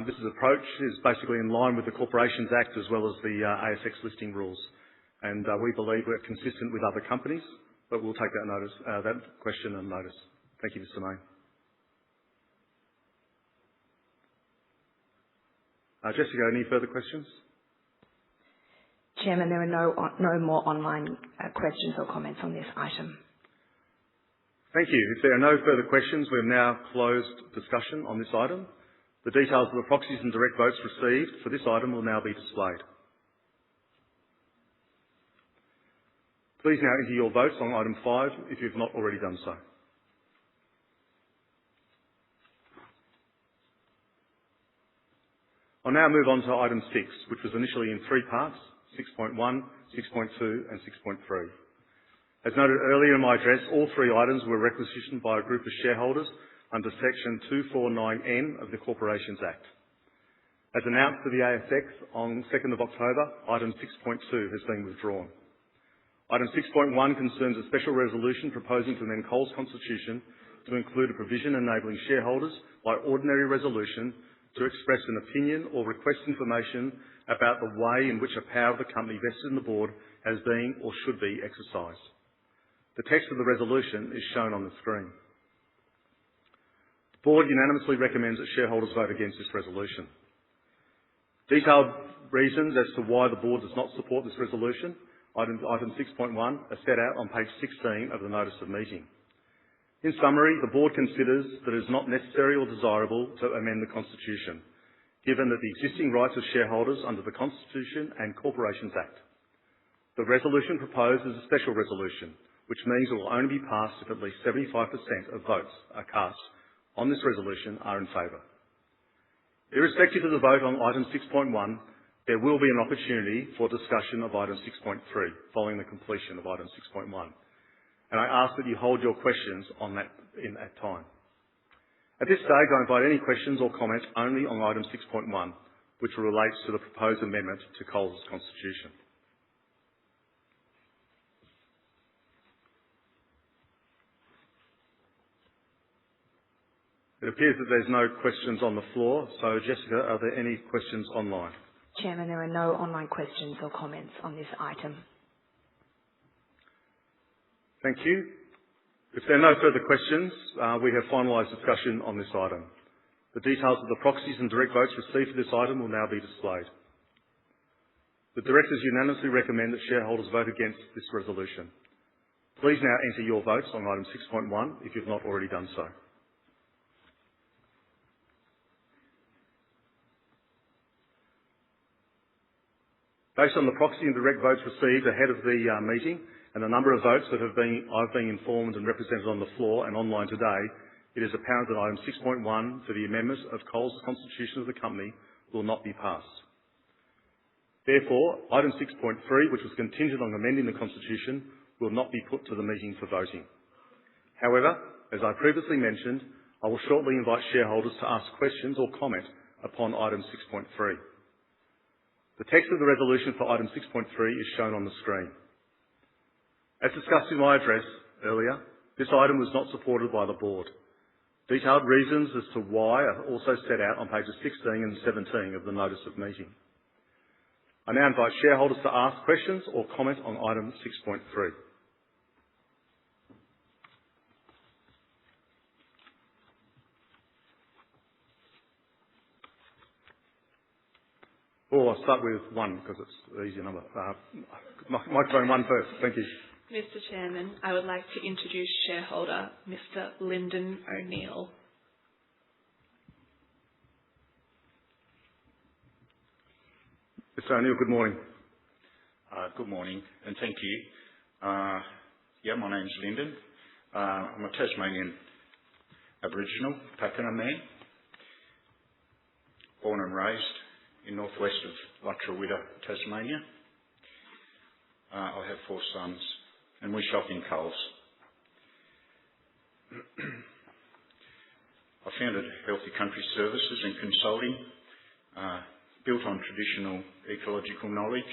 this approach is basically in line with the Corporations Act as well as the ASX listing rules. and we believe we're consistent with other companies, but we'll take that question and notice. Thank you, Mr. Mayne. Jessica, any further questions? Chairman, there are no more online questions or comments on this item. Thank you. If there are no further questions, we have now closed discussion on this item. The details of the proxies and direct votes received for this item will now be displayed. Please now enter your votes on item 5 if you have not already done so. I'll now move on to item 6, which was initially in 3 parts, 6.1, 6.2 and 6.3. As noted earlier in my address, all 3 items were requisitioned by a group of shareholders under Section 249N of the Corporations Act. As announced to the ASX on 2nd of October, item 6.2 has been withdrawn. Item 6.1 concerns a special resolution proposing to amend Coles Constitution to include a provision enabling shareholders, by ordinary resolution, to express an opinion or request information about the way in which a power of the company vested in the board has been or should be exercised. The text of the resolution is shown on the screen. The board unanimously recommends that shareholders vote against this resolution. Detailed reasons as to why the board does not support this resolution, item 6.1, are set out on page 16 of the notice of meeting. In summary, the board considers that it is not necessary or desirable to amend the Constitution, given that the existing rights of shareholders under the Constitution and Corporations Act. The resolution proposed is a special resolution, which means it will only be passed if at least 75% of votes are cast on this resolution are in favour. Irrespective of the vote on item 6.1, there will be an opportunity for discussion of item 6.3 following the completion of item 6.1. And I ask that you hold your questions on that in that time. At this stage, I invite any questions or comments only on item 6.1, which relates to the proposed amendment to Coles' Constitution. It appears that there's no questions on the floor. So, Jessica, are there any questions online? Chairman, there are no online questions or comments on this item. Thank you. If there are no further questions, we have finalised discussion on this item. The details of the proxies and direct votes received for this item will now be displayed. The directors unanimously recommend that shareholders vote against this resolution. Please now enter your votes on item 6.1 if you've not already done so. Based on the proxy and direct votes received ahead of the meeting, and the number of votes that I've been informed and represented on the floor and online today, it is apparent that item 6.1 for the amendment of Coles' Constitution of the company will not be passed. Therefore, item 6.3, which was contingent on amending the Constitution, will not be put to the meeting for voting. However, as I previously mentioned, I will shortly invite shareholders to ask questions or comment upon item 6.3. The text of the resolution for item 6.3 is shown on the screen. As discussed in my address earlier, this item was not supported by the board. Detailed reasons as to why are also set out on pages 16 and 17 of the notice of meeting. I now invite shareholders to ask questions or comment on item 6.3. Or I'll start with one because it's the easier number. Microphone 1 first. Thank you. Mr. Chairman, I would like to introduce shareholder Mr. Lyndon O'Neill. Mr. O'Neill, good morning. Good morning, and thank you. My name's Lyndon. I'm a Tasmanian Aboriginal Pakana man, born and raised in northwest of Lutruwita, Tasmania. I have 4 sons, and we shop in Coles. I founded Healthy Country Services and Consulting, built on traditional ecological knowledge,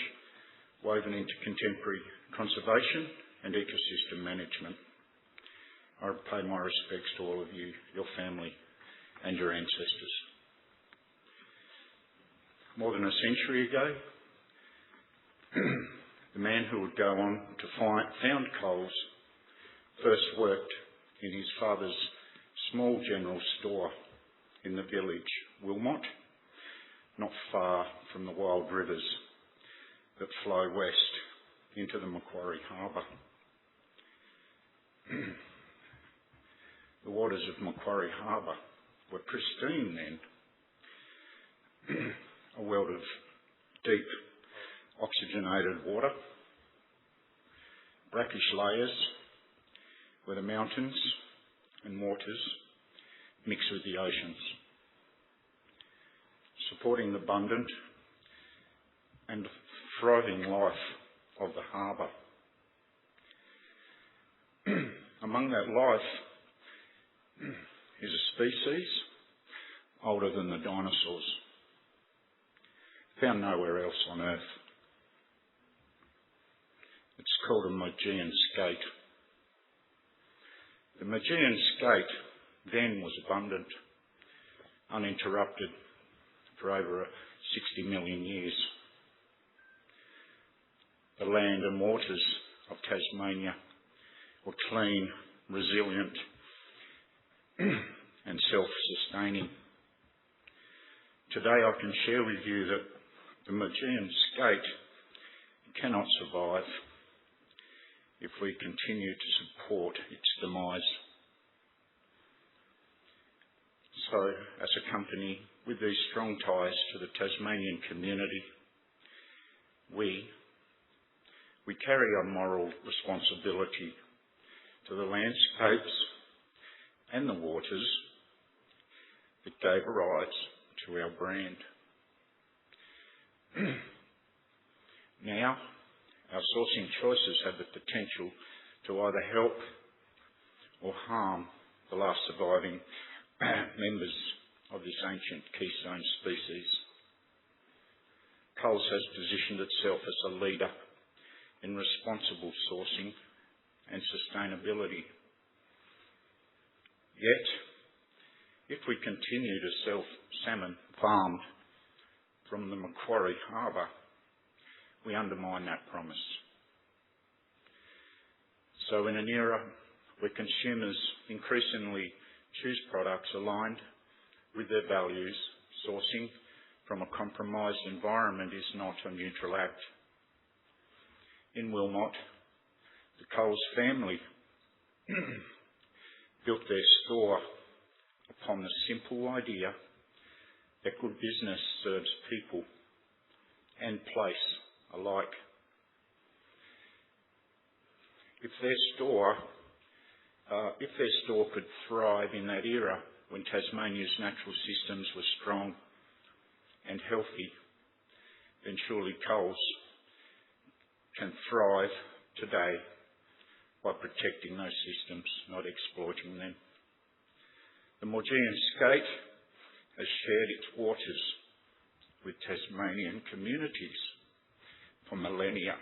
woven into contemporary conservation and ecosystem management. I pay my respects to all of you, your family, and your ancestors. More than a century ago, the man who would go on to found Coles, first worked in his father's small general store in the village Wilmot, not far from the wild rivers that flow west into the Macquarie Harbour. The waters of Macquarie Harbour were pristine then, a world of deep oxygenated water, brackish layers where the mountains and waters mix with the oceans, supporting the abundant and thriving life of the harbour. Among that life is a species older than the dinosaurs, found nowhere else on Earth. It's called a Maugean skate. The Maugean skate then was abundant, uninterrupted for over 60 million years. The land and waters of Tasmania were clean, resilient and self-sustaining. Today I can share with you that the Maugean skate cannot survive if we continue to support its demise. So, as a company with these strong ties to the Tasmanian community, we carry our moral responsibility to the landscapes and the waters that gave rise to our brand. Now, our sourcing choices have the potential to either help or harm the last surviving members of this ancient keystone species. Coles has positioned itself as a leader in responsible sourcing and sustainability. Yet, if we continue to sell salmon farmed from the Macquarie Harbour, we undermine that promise. So in an era where consumers increasingly choose products aligned with their values, sourcing from a compromised environment is not a neutral act. In Wilmot, the Coles family built their store upon the simple idea that good business serves people and place alike. If their store could thrive in that era when Tasmania's natural systems were strong and healthy, then surely Coles can thrive today by protecting those systems, not exploiting them. The Maugean skate has shared its waters with Tasmanian communities for millennia.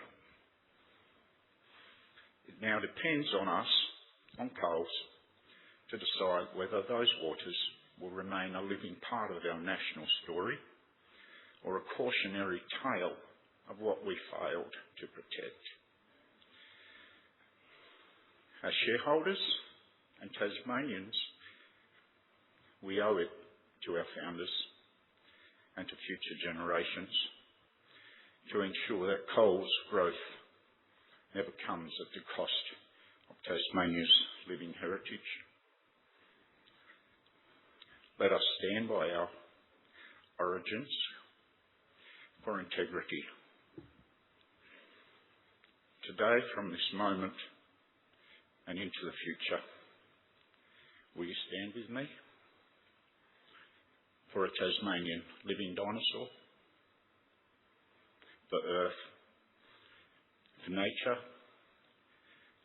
It now depends on us, on Coles, to decide whether those waters will remain a living part of our national story or a cautionary tale of what we failed to protect. As shareholders and Tasmanians, we owe it to our founders and to future generations to ensure that Coles' growth never comes at the cost of Tasmania's living heritage. Let us stand by our origins for integrity. Today, from this moment and into the future, will you stand with me for a Tasmanian living dinosaur, for Earth, for nature,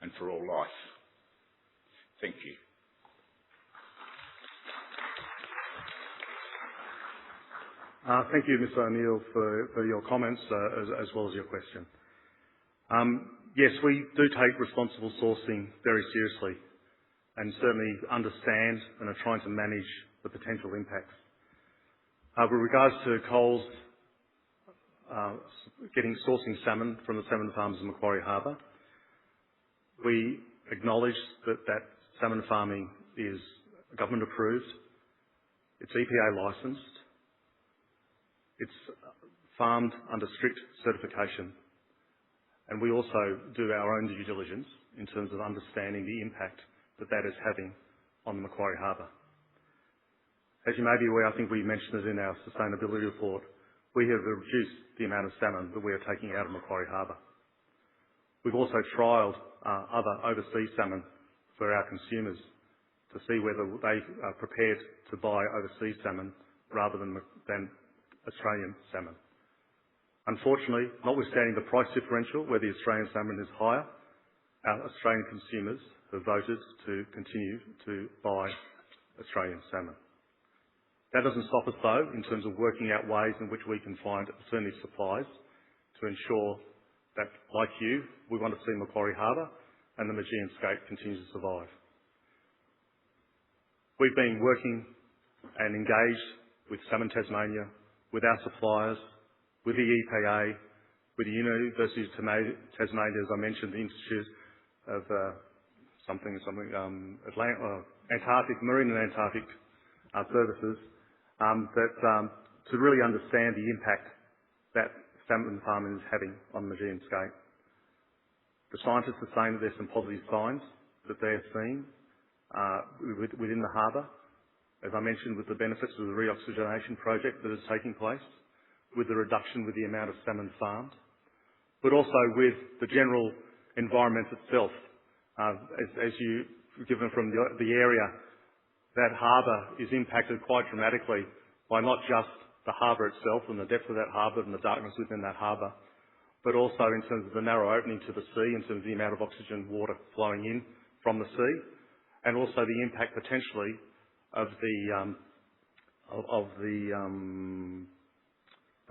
and for all life? Thank you. Thank you, Mr. O'Neill, for your comments as well as your question. Yes, we do take responsible sourcing very seriously and certainly understand and are trying to manage the potential impacts. With regards to Coles, sourcing salmon from the salmon farms in Macquarie Harbour. We acknowledge that salmon farming is government approved, it's EPA licensed, it's farmed under strict certification, and we also do our own due diligence in terms of understanding the impact that is having on the Macquarie Harbour. As you may be aware, I think we mentioned it in our sustainability report, we have reduced the amount of salmon that we are taking out of Macquarie Harbour. We've also trialled other overseas salmon for our consumers to see whether they are prepared to buy overseas salmon rather than Australian salmon. Unfortunately, notwithstanding the price differential where the Australian salmon is higher, our Australian consumers have voted to continue to buy Australian salmon. That doesn't stop us though in terms of working out ways in which we can find alternative supplies to ensure that, like you, we want to see Macquarie Harbour and the Maugean Skate continue to survive. We've been working and engaged with Salmon Tasmania, with our suppliers, with the EPA, with the University of Tasmania, as I mentioned, the Institute of Antarctic, Marine and Antarctic Services, to really understand the impact that salmon farming is having on the Maugean Skate. The scientists are saying that there's some positive signs that they're seeing within the harbour, as I mentioned, with the benefits of the reoxygenation project that is taking place, with the reduction with the amount of salmon farmed, but also with the general environment itself. As you've given from the area, that harbour is impacted quite dramatically by not just the harbour itself and the depth of that harbour and the darkness within that harbour, but also in terms of the narrow opening to the sea, in terms of the amount of oxygen water flowing in from the sea, and also the impact potentially of the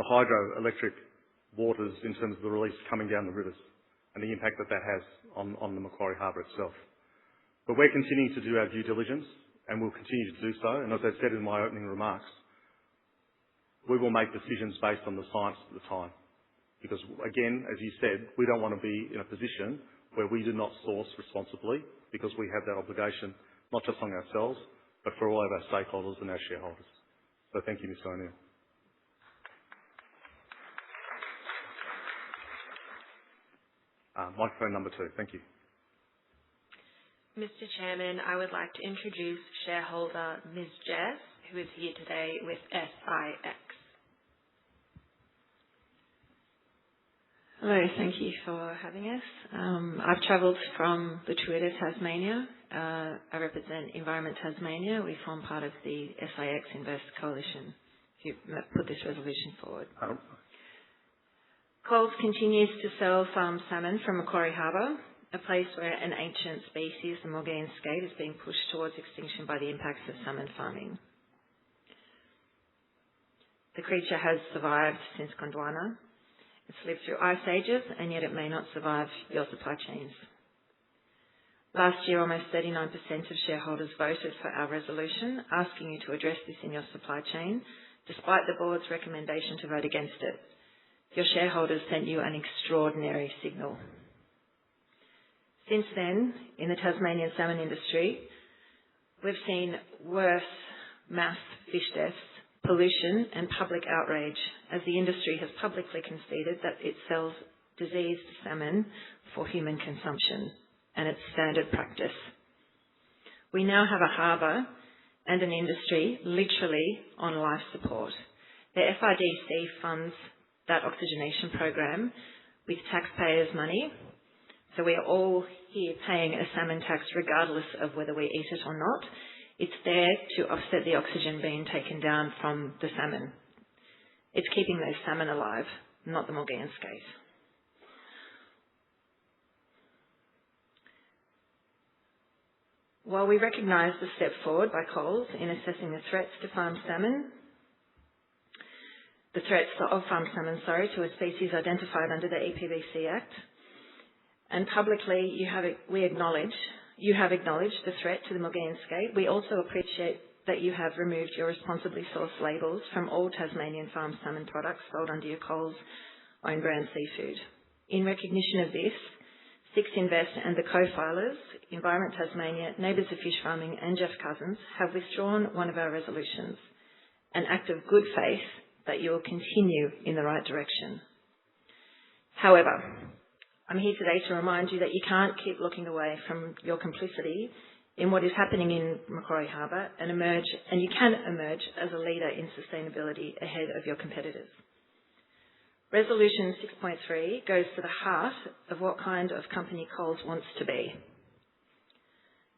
hydroelectric waters in terms of the release coming down the rivers and the impact that has on the Macquarie Harbour itself. But we're continuing to do our due diligence, and we'll continue to do so. And as I said in my opening remarks, we will make decisions based on the science at the time. Because again, as you said, we don't want to be in a position where we do not source responsibly, because we have that obligation, not just on ourselves, but for all of our stakeholders and our shareholders. So thank you, Mr. O'Neill. Microphone number 2. Thank you. Mr. Chairman, I would like to introduce shareholder Ms. Jess, who is here today with SIX. Hello, thank you for having us. I've travelled from Lutruwita to Tasmania. I represent Environment Tasmania. We form part of the SIX Invest Coalition, who put this resolution forward. Coles continues to sell farmed salmon from Macquarie Harbour, a place where an ancient species, the Maugean skate, is being pushed towards extinction by the impacts of salmon farming. The creature has survived since Gondwana. It's lived through ice ages, and yet it may not survive your supply chains. Last year, almost 39% of shareholders voted for our resolution, asking you to address this in your supply chain, despite the board's recommendation to vote against it. Your shareholders sent you an extraordinary signal. Since then, in the Tasmanian salmon industry, we've seen worse mass fish deaths, pollution and public outrage, as the industry has publicly conceded that it sells diseased salmon for human consumption, and it's standard practice. We now have a harbour and an industry literally on life support. The FRDC funds that oxygenation program with taxpayers' money, so we are all here paying a salmon tax regardless of whether we eat it or not. It's there to offset the oxygen being taken down from the salmon. It's keeping those salmon alive, not the Maugean skate. While we recognise the step forward by Coles in assessing the threats to farmed salmon, to a species identified under the EPBC Act, and publicly you have acknowledged the threat to the Maugean skate, we also appreciate that you have removed your responsibly sourced labels from all Tasmanian farmed salmon products sold under your Coles own brand seafood. In recognition of this, Six Invest and the co-filers, Environment Tasmania, Neighbours of Fish Farming and Jeff Cousins, have withdrawn one of our resolutions, an act of good faith that you will continue in the right direction. However, I'm here today to remind you that you can't keep looking away from your complicity in what is happening in Macquarie Harbour and you can emerge as a leader in sustainability ahead of your competitors. Resolution 6.3 goes to the heart of what kind of company Coles wants to be.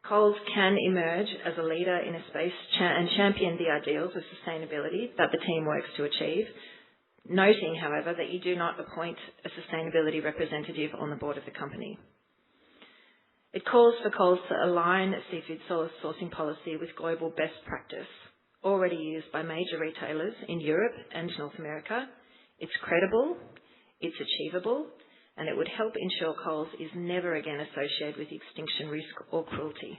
Coles can emerge as a leader in a space and champion the ideals of sustainability that the team works to achieve, noting, however, that you do not appoint a sustainability representative on the board of the company. It calls for Coles to align seafood sourcing policy with global best practice, already used by major retailers in Europe and North America. It's credible, it's achievable, and it would help ensure Coles is never again associated with extinction risk or cruelty.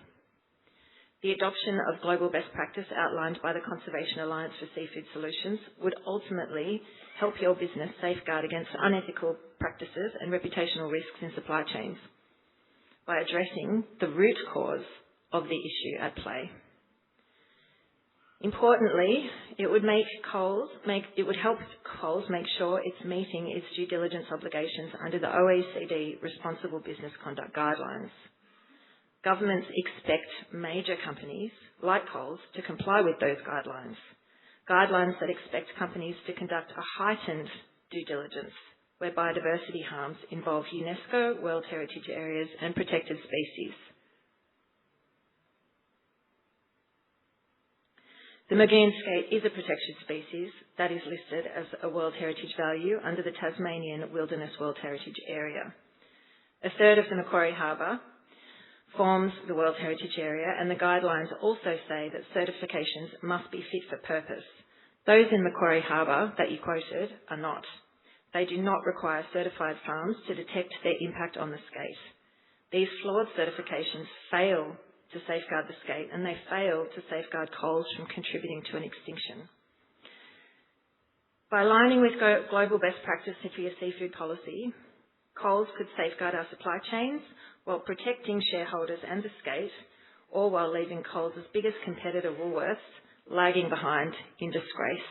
The adoption of global best practice outlined by the Conservation Alliance for Seafood Solutions would ultimately help your business safeguard against unethical practices and reputational risks in supply chains by addressing the root cause of the issue at play. Importantly, it would help Coles make sure it's meeting its due diligence obligations under the OECD Responsible Business Conduct Guidelines. Governments expect major companies like Coles to comply with those guidelines that expect companies to conduct a heightened due diligence where biodiversity harms involve UNESCO, World Heritage Areas and protected species. The Magoon skate is a protected species that is listed as a World Heritage Value under the Tasmanian Wilderness World Heritage Area. A third of the Macquarie Harbour forms the World Heritage Area, and the guidelines also say that certifications must be fit for purpose. Those in Macquarie Harbour that you quoted are not. They do not require certified farms to detect their impact on the skate. These flawed certifications fail to safeguard the skate, and they fail to safeguard Coles from contributing to an extinction. By aligning with global best practice for your seafood policy, Coles could safeguard our supply chains while protecting shareholders and the skate, all while leaving Coles' biggest competitor, Woolworths, lagging behind in disgrace.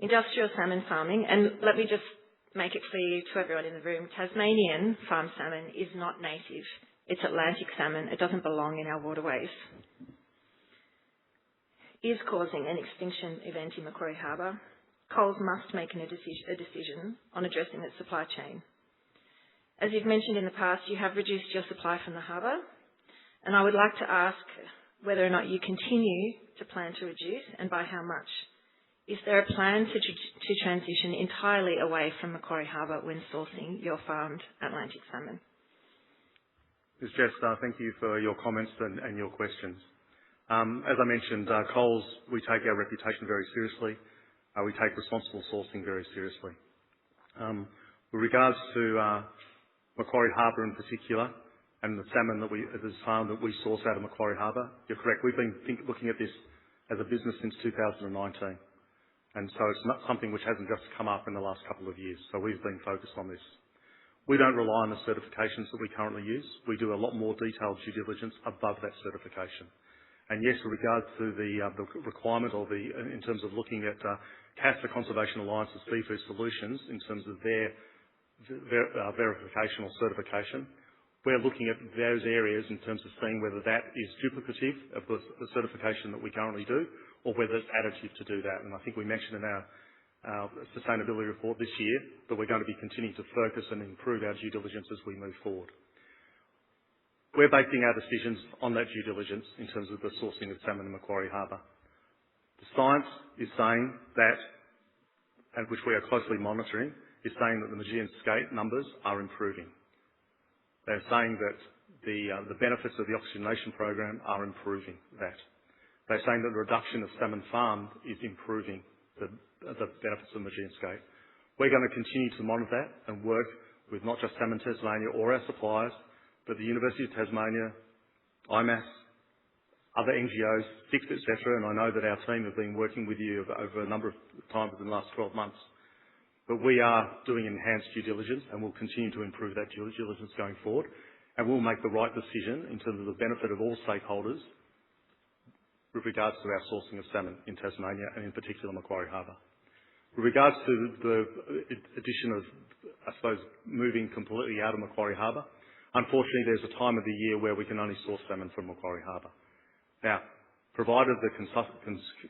Industrial salmon farming, and let me just make it clear to everyone in the room, Tasmanian farm salmon is not native. It's Atlantic salmon. It doesn't belong in our waterways. Is causing an extinction event in Macquarie Harbour. Coles must make a decision on addressing its supply chain. As you've mentioned in the past, you have reduced your supply from the harbour, and I would like to ask whether or not you continue to plan to reduce and by how much. Is there a plan to transition entirely away from Macquarie Harbour when sourcing your farmed Atlantic salmon? Ms. Jess, thank you for your comments and your questions. As I mentioned, Coles, we take our reputation very seriously. We take responsible sourcing very seriously. With regards to Macquarie Harbour in particular, and the salmon the farm that we source out of Macquarie Harbour, you're correct. We've been looking at this as a business since 2019. And so it's not something which hasn't just come up in the last couple of years. So we've been focused on this. We don't rely on the certifications that we currently use. We do a lot more detailed due diligence above that certification. And yes, with regards to the requirement or in terms of looking at CAS, the Conservation Alliance for Seafood Solutions, in terms of their verification or certification, we're looking at those areas in terms of seeing whether that is duplicative of the certification that we currently do, or whether it's additive to do that. And I think we mentioned in our sustainability report this year that we're going to be continuing to focus and improve our due diligence as we move forward. We're basing our decisions on that due diligence in terms of the sourcing of salmon in Macquarie Harbour. The science is saying that, and which we are closely monitoring, is saying that the Magoon skate numbers are improving. They're saying that the benefits of the oxygenation program are improving that. They're saying that the reduction of salmon farmed is improving the benefits of Magoon skate. We're going to continue to monitor that and work with not just Salmon Tasmania or our suppliers, but the University of Tasmania, IMAS, other NGOs, SIX, etc. And I know that our team have been working with you over a number of times in the last 12 months. But we are doing enhanced due diligence, and we'll continue to improve that due diligence going forward, and we'll make the right decision in terms of the benefit of all stakeholders with regards to our sourcing of salmon in Tasmania and in particular Macquarie Harbour. With regards to the addition of, I suppose, moving completely out of Macquarie Harbour, unfortunately there's a time of the year where we can only source salmon from Macquarie Harbour. Now, provided the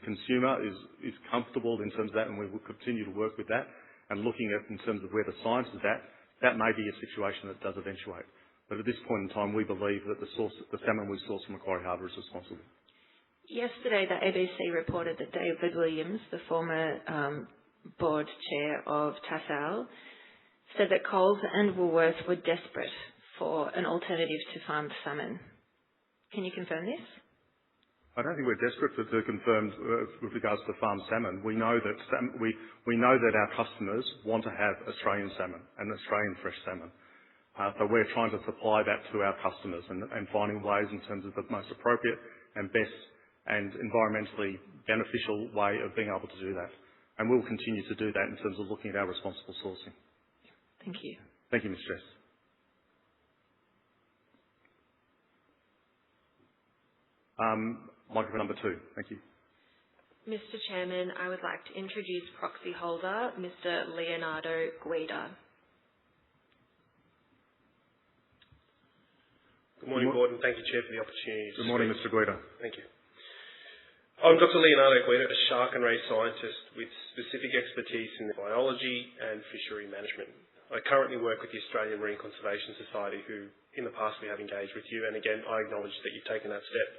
consumer is comfortable in terms of that, and we will continue to work with that, and looking at in terms of where the science is at, that may be a situation that does eventuate. But at this point in time, we believe that the salmon we source from Macquarie Harbour is responsible. Yesterday, the ABC reported that David Williams, the former board chair of Tassal, said that Coles and Woolworths were desperate for an alternative to farmed salmon. Can you confirm this? I don't think we're desperate to confirm with regards to farmed salmon. We know that we know that our customers want to have Australian salmon and Australian fresh salmon. But we're trying to supply that to our customers and finding ways in terms of the most appropriate and best and environmentally beneficial way of being able to do that. And we'll continue to do that in terms of looking at our responsible sourcing. Thank you. Thank you, Ms. Jess. Microphone number 2. Thank you. Mr. Chairman, I would like to introduce proxy holder, Mr. Leonardo Guida. Good morning, Board, and thank you, Chair, for the opportunity. Good morning, Mr. Guida. Thank you. I'm Dr. Leonardo Guida, a shark and ray scientist with specific expertise in biology and fishery management. I currently work with the Australian Marine Conservation Society, who in the past we have engaged with you, and again, I acknowledge that you've taken that step.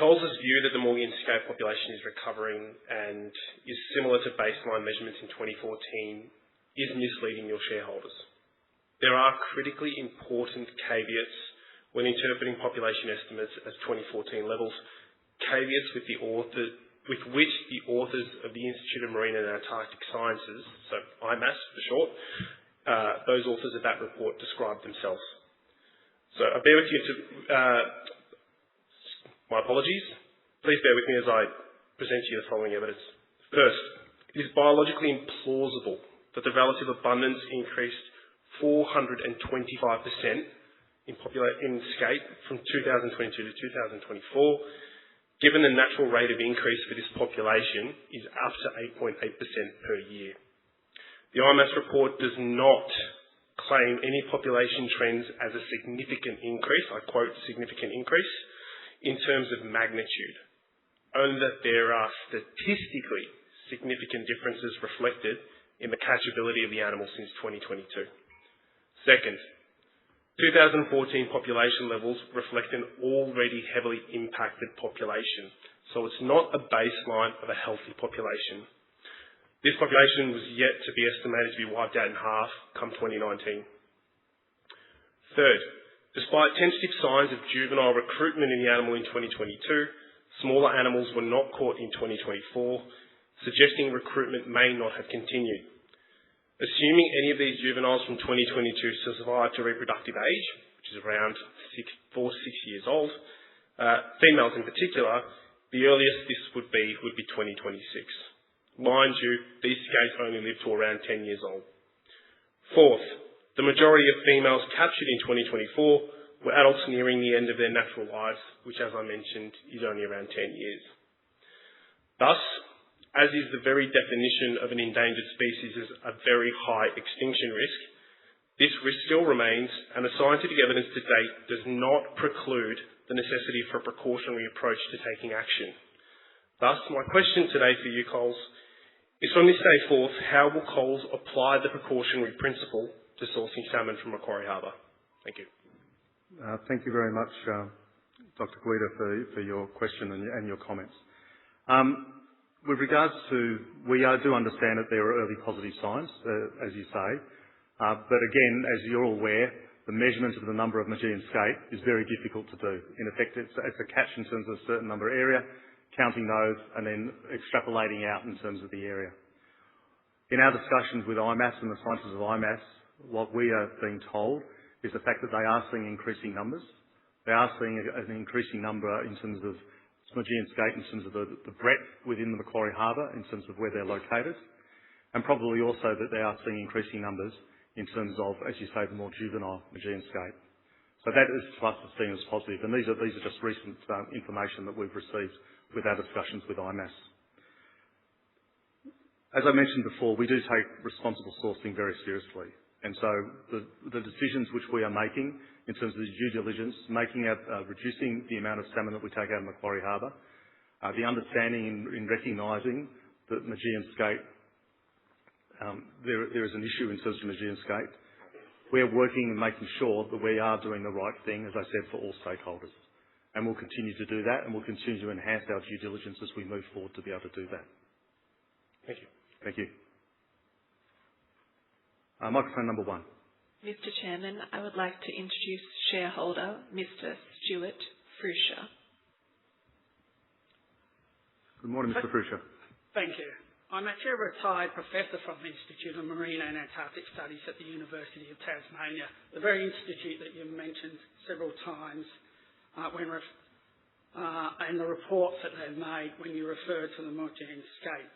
Coles' view that the Maugean skate population is recovering and is similar to baseline measurements in 2014 is misleading your shareholders. There are critically important caveats when interpreting population estimates as 2014 levels, caveats with which the authors of the Institute of Marine and Antarctic Sciences, so IMAS for short, those authors of that report describe themselves. So I bear with you to, my apologies. Please bear with me as I present to you the following evidence. First, it is biologically implausible that the relative abundance increased 425% in skate from 2022 to 2024, given the natural rate of increase for this population is up to 8.8% per year. The IMAS report does not claim any population trends as a significant increase, I quote significant increase, in terms of magnitude, only that there are statistically significant differences reflected in the catchability of the animal since 2022. Second, 2014 population levels reflect an already heavily impacted population, so it's not a baseline of a healthy population. This population was yet to be estimated to be wiped out in half come 2019. Third, despite tentative signs of juvenile recruitment in the animal in 2022, smaller animals were not caught in 2024, suggesting recruitment may not have continued. Assuming any of these juveniles from 2022 survive to reproductive age, which is around 4 to 6 years old, females in particular, the earliest this would be 2026. Mind you, these skates only live to around 10 years old. Fourth, the majority of females captured in 2024 were adults nearing the end of their natural lives, which, as I mentioned, is only around 10 years. Thus, as is the very definition of an endangered species as a very high extinction risk, this risk still remains, and the scientific evidence to date does not preclude the necessity for a precautionary approach to taking action. Thus, my question today for you, Coles, is from this day forth, how will Coles apply the precautionary principle to sourcing salmon from Macquarie Harbour? Thank you. Thank you very much, Dr. Guida, for your question and your comments. With regards to, we do understand that there are early positive signs, as you say, but again, as you're all aware, the measurement of the number of Maugean skate is very difficult to do. In effect, it's a catch in terms of a certain number of area, counting those, and then extrapolating out in terms of the area. In our discussions with IMAS and the scientists of IMAS, what we are being told is the fact that they are seeing increasing numbers. They are seeing an increasing number in terms of Maugean skate, in terms of the breadth within the Macquarie Harbour, in terms of where they're located. and probably also that they are seeing increasing numbers in terms of, as you say, the more juvenile Maugean skate. So that is to us seen as positive, and these are just recent information that we've received with our discussions with IMAS. As I mentioned before, we do take responsible sourcing very seriously, and so the decisions which we are making in terms of the due diligence, reducing the amount of salmon that we take out of Macquarie Harbour, the understanding in recognising that Maugean skate, there is an issue in terms of Maugean skate. We are working and making sure that we are doing the right thing, as I said, for all stakeholders. And we'll continue to do that, and we'll continue to enhance our due diligence as we move forward to be able to do that. Thank you. Thank you. Microphone number 1. Mr. Chairman, I would like to introduce shareholder Mr. Stuart Frusher. Good morning, Mr. Frusher. Thank you. I'm actually a retired professor from the Institute of Marine and Antarctic Studies at the University of Tasmania, the very institute that you mentioned several times and the reports that they've made when you referred to the Maugean skate.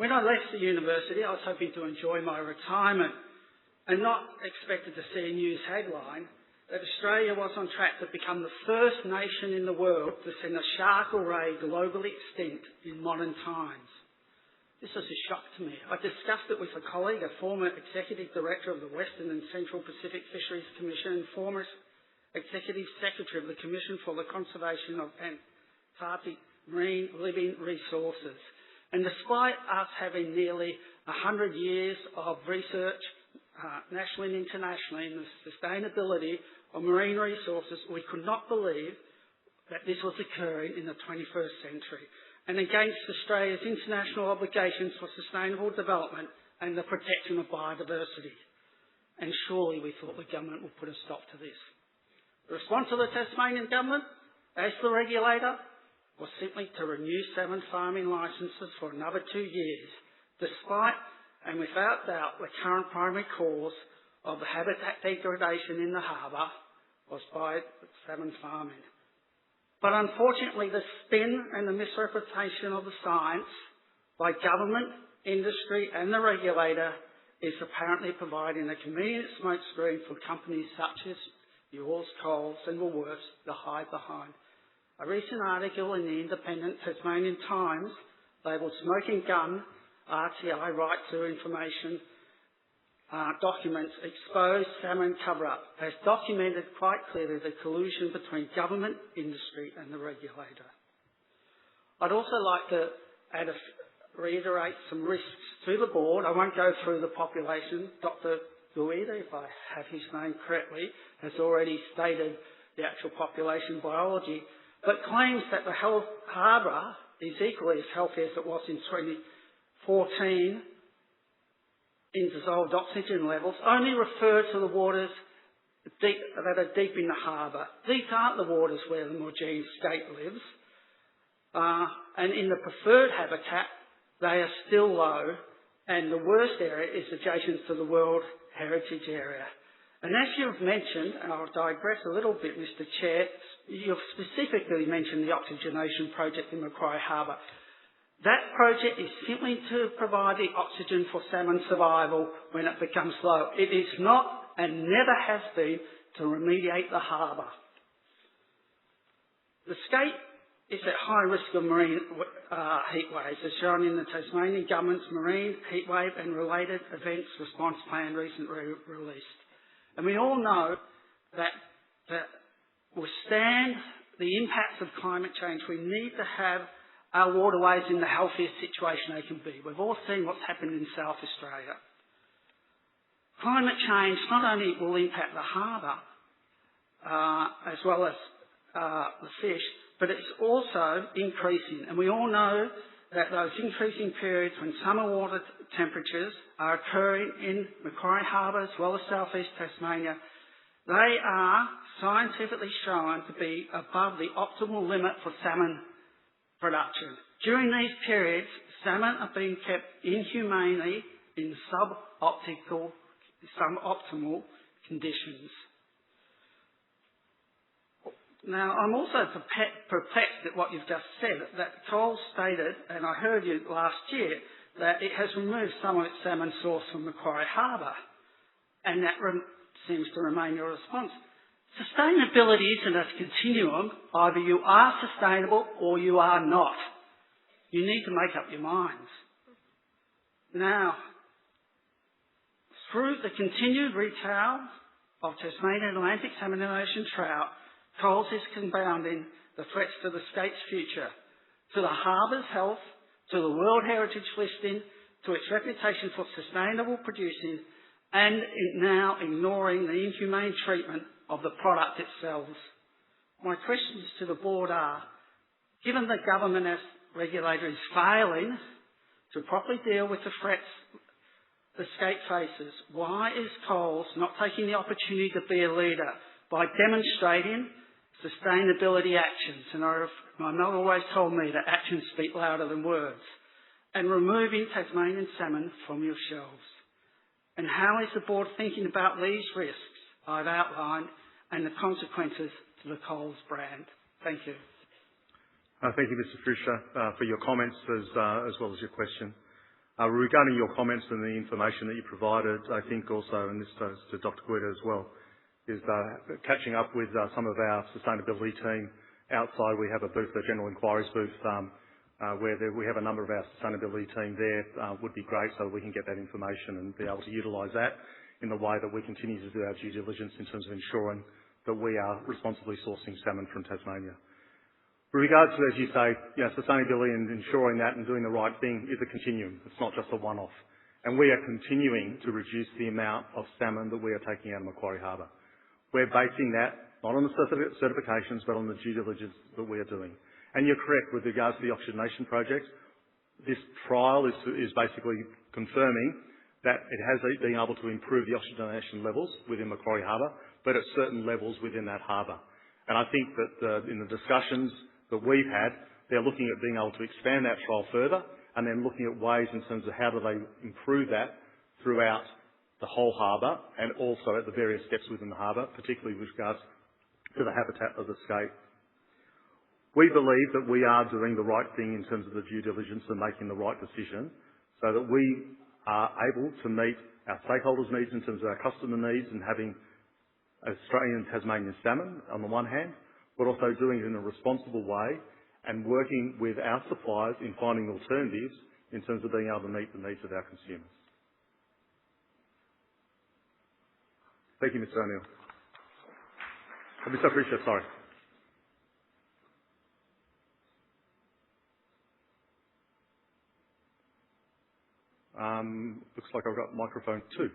When I left the university, I was hoping to enjoy my retirement and not expected to see a news headline that Australia was on track to become the first nation in the world to send a shark array globally extinct in modern times. This was a shock to me. I discussed it with a colleague, a former Executive Director of the Western and Central Pacific Fisheries Commission and former Executive Secretary of the Commission for the Conservation of Antarctic Marine Living Resources. And despite us having nearly 100 years of research, nationally and internationally, in the sustainability of marine resources, we could not believe that this was occurring in the 21st century, and against Australia's international obligations for sustainable development and the protection of biodiversity. And surely we thought the government would put a stop to this. The response of the Tasmanian government, as the regulator, was simply to renew salmon farming licences for another 2 years, despite and without doubt the current primary cause of the habitat degradation in the harbour was by salmon farming. But unfortunately, the spin and the misrepresentation of the science by government, industry and the regulator is apparently providing a convenient smokescreen for companies such as yours, Coles and Woolworths to hide behind. A recent article in the Independent Tasmanian Times labelled Smoking Gun, RTI Right to Information documents exposed salmon cover-up has documented quite clearly the collusion between government, industry and the regulator. I'd also like to reiterate some risks to the board. I won't go through the population. Dr. Guida, if I have his name correctly, has already stated the actual population biology, but claims that the harbour is equally as healthy as it was in 2014 in dissolved oxygen levels, only refer to the waters that are deep in the harbour. These aren't the waters where the Maugean skate lives, and in the preferred habitat they are still low, and the worst area is adjacent to the World Heritage Area. And as you've mentioned, and I'll digress a little bit, Mr. Chair, you've specifically mentioned the oxygenation project in Macquarie Harbour. That project is simply to provide the oxygen for salmon survival when it becomes low. It is not and never has been to remediate the harbour. The skate is at high risk of marine heat waves, as shown in the Tasmanian Government's Marine Heatwave and Related Events Response Plan recently released. And we all know that to withstand the impacts of climate change, we need to have our waterways in the healthiest situation they can be. We've all seen what's happened in South Australia. Climate change not only will impact the harbour as well as the fish, but it's also increasing. And we all know that those increasing periods when summer water temperatures are occurring in Macquarie Harbour as well as South East Tasmania, they are scientifically shown to be above the optimal limit for salmon production. During these periods, salmon are being kept inhumanely in suboptimal conditions. Now, I'm also perplexed at what you've just said, that Coles stated, and I heard you last year, that it has removed some of its salmon sourced from Macquarie Harbour, and that seems to remain your response. Sustainability isn't a continuum. Either you are sustainable or you are not. You need to make up your minds. Now, through the continued retail of Tasmanian Atlantic salmon and ocean trout, Coles is compounding the threats to the state's future, to the harbour's health, to the World Heritage listing, to its reputation for sustainable producing, and now ignoring the inhumane treatment of the product it sells. My questions to the board are, given the government as regulator is failing to properly deal with the threats the state faces, why is Coles not taking the opportunity to be a leader by demonstrating sustainability actions? And my mother always told me that actions speak louder than words. And removing Tasmanian salmon from your shelves. And how is the board thinking about these risks I've outlined and the consequences to the Coles brand? Thank you. Thank you, Mr. Fisher, for your comments as well as your question. Regarding your comments and the information that you provided, I think also, and this goes to Dr. Guida as well, is catching up with some of our sustainability team outside. We have a booth, a general inquiries booth, where we have a number of our sustainability team there. Would be great so we can get that information and be able to utilise that in the way that we continue to do our due diligence in terms of ensuring that we are responsibly sourcing salmon from Tasmania. With regards to, as you say, sustainability and ensuring that and doing the right thing is a continuum. It's not just a one-off. And we are continuing to reduce the amount of salmon that we are taking out of Macquarie Harbour. We're basing that not on the certifications, but on the due diligence that we are doing. And you're correct with regards to the oxygenation project. This trial is basically confirming that it has been able to improve the oxygenation levels within Macquarie Harbour, but at certain levels within that harbour. And I think that in the discussions that we've had, they're looking at being able to expand that trial further and then looking at ways in terms of how do they improve that throughout the whole harbour and also at the various steps within the harbour, particularly with regards to the habitat of the skate. We believe that we are doing the right thing in terms of the due diligence and making the right decision so that we are able to meet our stakeholders' needs in terms of our customer needs and having Australian Tasmanian salmon on the one hand, but also doing it in a responsible way and working with our suppliers in finding alternatives in terms of being able to meet the needs of our consumers. Thank you, Mr. O'Neill. Mr. Fisher, sorry. Looks like I've got microphone 2.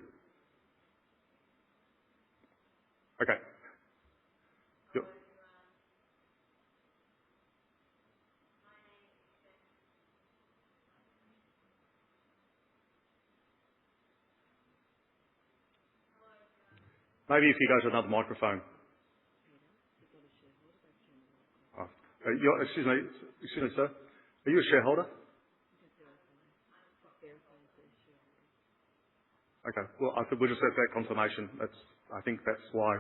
Okay. Yep. Maybe if you go to another microphone. Oh. Excuse me, sir. Are you a shareholder? Okay. Well, I think we'll just have that confirmation. I think that's why.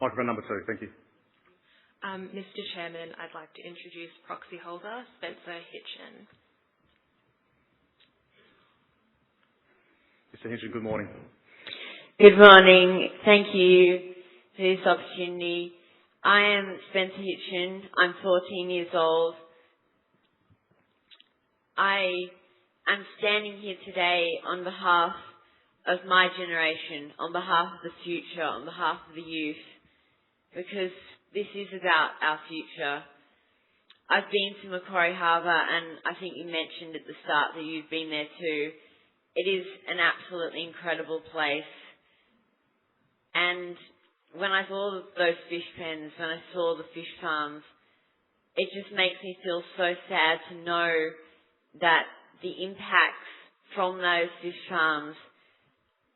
Microphone number 2. Thank you. Mr. Chairman, I'd like to introduce proxy holder Spencer Hitchen. Mr. Hitchen, good morning. Good morning. Thank you for this opportunity. I am Spencer Hitchen. I'm 14 years old. I am standing here today on behalf of my generation, on behalf of the future, on behalf of the youth, because this is about our future. I've been to Macquarie Harbour, and I think you mentioned at the start that you've been there too. It is an absolutely incredible place. And when I saw those fish pens, when I saw the fish farms, it just makes me feel so sad to know that the impacts from those fish farms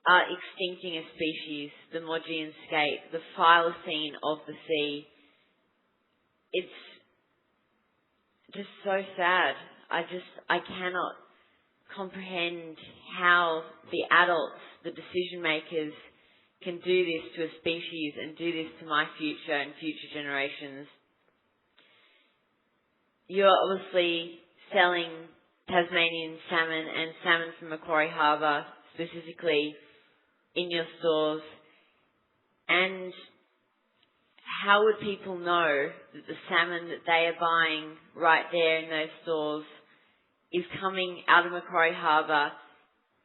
are extincting a species, the Maugean skate, the phyllocene of the sea. It's just so sad. I cannot comprehend how the adults, the decision makers, can do this to a species and do this to my future and future generations. you're obviously selling Tasmanian salmon and salmon from Macquarie Harbour specifically in your stores. And how would people know that the salmon that they are buying right there in those stores is coming out of Macquarie Harbour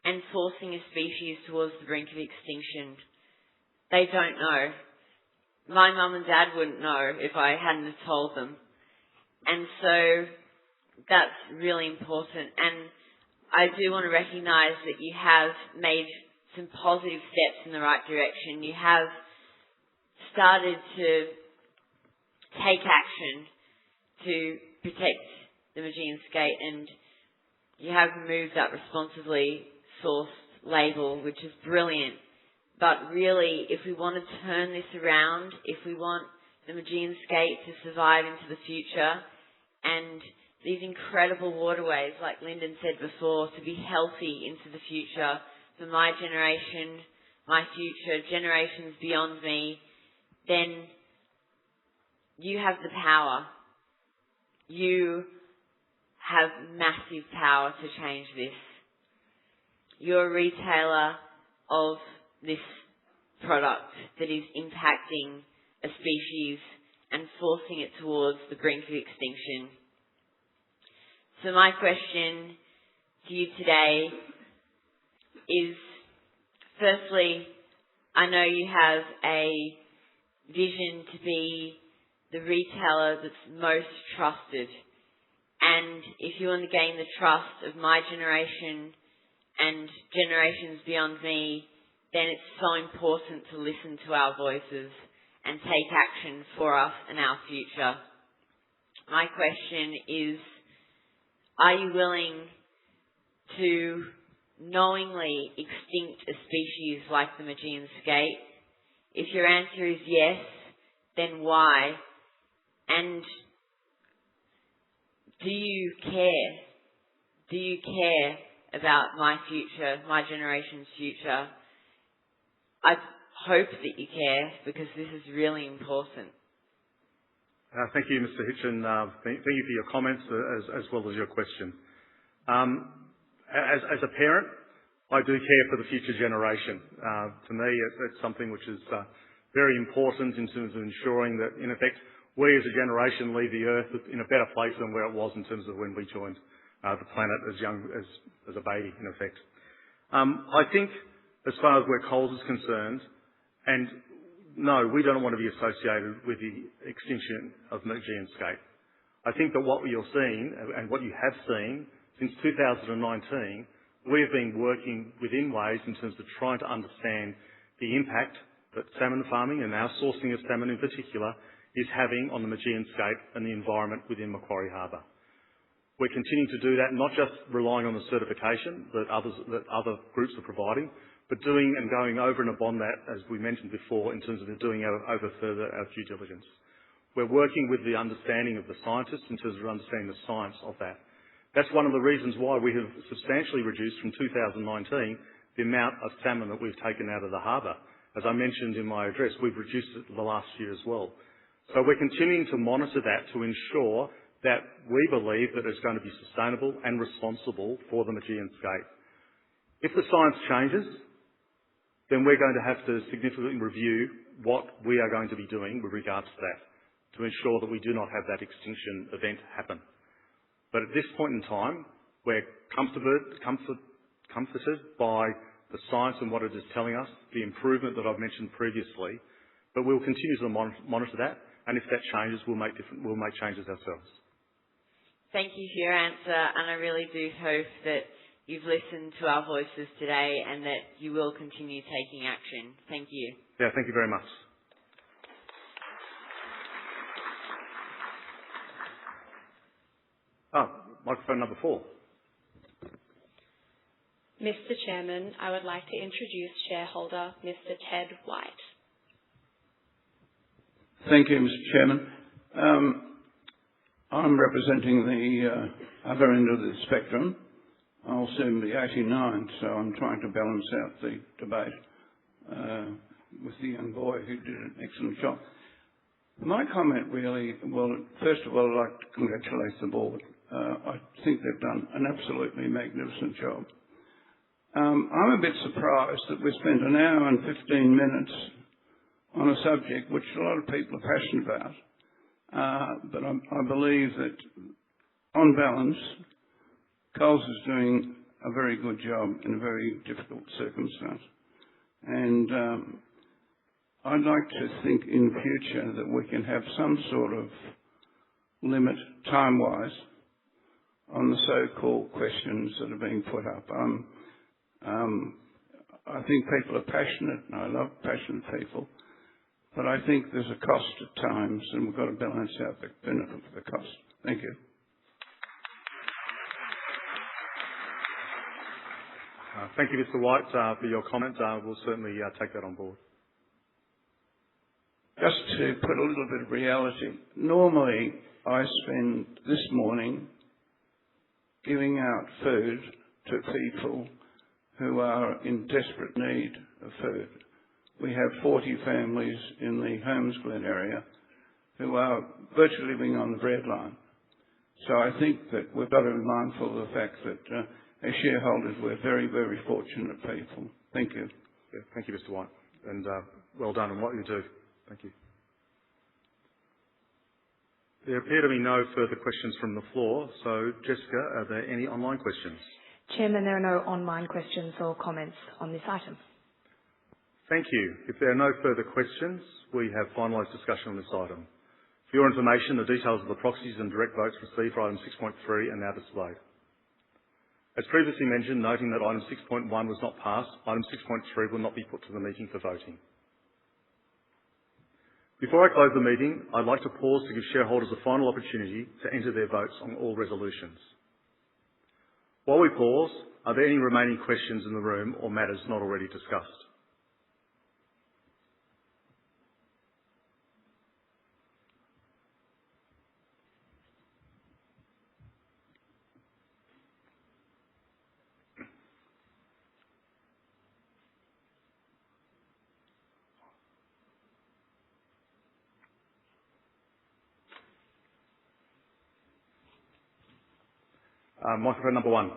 and forcing a species towards the brink of extinction? They don't know. My mum and dad wouldn't know if I hadn't have told them. And so that's really important. And I do want to recognise that you have made some positive steps in the right direction. You have started to take action to protect the Maugean skate, and you have removed that responsibly sourced label, which is brilliant. But really, if we want to turn this around, if we want the Maugean skate to survive into the future, and these incredible waterways, like Lyndon said before, to be healthy into the future for my generation, my future, generations beyond me, then you have the power. You have massive power to change this. You're a retailer of this product that is impacting a species and forcing it towards the brink of extinction. So my question to you today is, firstly, I know you have a vision to be the retailer that's most trusted. And if you want to gain the trust of my generation and generations beyond me, then it's so important to listen to our voices and take action for us and our future. My question is, are you willing to knowingly extinct a species like the Maugean skate? If your answer is yes, then why? And do you care? Do you care about my future, my generation's future? I hope that you care, because this is really important. Thank you, Mr. Hitchin. Thank you for your comments as well as your question. As a parent, I do care for the future generation. To me, it's something which is very important in terms of ensuring that, in effect, we as a generation leave the earth in a better place than where it was in terms of when we joined the planet as young as a baby, in effect. I think, as far as where Coles is concerned, and no, we don't want to be associated with the extinction of Maugean skate. I think that what you're seeing, and what you have seen since 2019, we have been working within ways in terms of trying to understand the impact that salmon farming, and our sourcing of salmon in particular, is having on the Maugean skate and the environment within Macquarie Harbour. We're continuing to do that, not just relying on the certification that other groups are providing, but doing and going over and above that, as we mentioned before, in terms of doing our due diligence. We're working with the understanding of the scientists in terms of understanding the science of that. That's one of the reasons why we have substantially reduced from 2019 the amount of salmon that we've taken out of the harbour. As I mentioned in my address, we've reduced it the last year as well. So we're continuing to monitor that to ensure that we believe that it's going to be sustainable and responsible for the Maugean skate. If the science changes, then we're going to have to significantly review what we are going to be doing with regards to that, to ensure that we do not have that extinction event happen. But at this point in time, we're comforted by the science and what it is telling us, the improvement that I've mentioned previously, but we'll continue to monitor that, and if that changes, we'll make changes ourselves. Thank you for your answer, and I really do hope that you've listened to our voices today and that you will continue taking action. Thank you. Yeah, thank you very much. Microphone number 4. Mr. Chairman, I would like to introduce shareholder Mr. Ted White. Thank you, Mr. Chairman. I'm representing the other end of the spectrum. I'll soon be 89, so I'm trying to balance out the debate with the young boy who did an excellent job. My comment really, well, first of all, I'd like to congratulate the board. I think they've done an absolutely magnificent job. I'm a bit surprised that we spent an hour and 15 minutes on a subject which a lot of people are passionate about. But I believe that, on balance, Coles is doing a very good job in a very difficult circumstance. And I'd like to think in future that we can have some sort of limit, time-wise, on the so-called questions that are being put up. I think people are passionate, and I love passionate people, but I think there's a cost at times, and we've got to balance out the benefit of the cost. Thank you. Thank you, Mr. White, for your comment. We'll certainly take that on board. Just to put a little bit of reality, normally I spend this morning giving out food to people who are in desperate need of food. We have 40 families in the Holmesglen area who are virtually living on the breadline. So I think that we've got to be mindful of the fact that as shareholders we're very, very fortunate people. Thank you. Yeah, thank you, Mr. White, and well done on what you do. Thank you. There appear to be no further questions from the floor. So, Jessica, are there any online questions? Chairman, there are no online questions or comments on this item. Thank you. If there are no further questions, we have finalised discussion on this item. For your information, the details of the proxies and direct votes received for item 6.3 are now displayed. As previously mentioned, noting that item 6.1 was not passed, item 6.3 will not be put to the meeting for voting. Before I close the meeting, I'd like to pause to give shareholders a final opportunity to enter their votes on all resolutions. While we pause, are there any remaining questions in the room or matters not already discussed? Microphone number 1.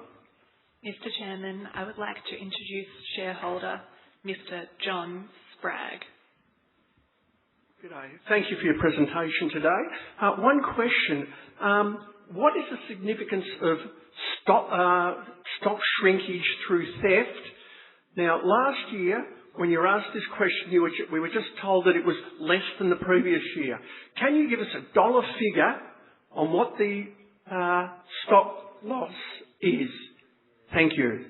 Mr. Chairman, I would like to introduce shareholder Mr. John Spragg. Good day. Thank you for your presentation today. One question. What is the significance of stock shrinkage through theft? Now, last year, when you were asked this question, we were just told that it was less than the previous year. Can you give us a dollar figure on what the stock loss is? Thank you.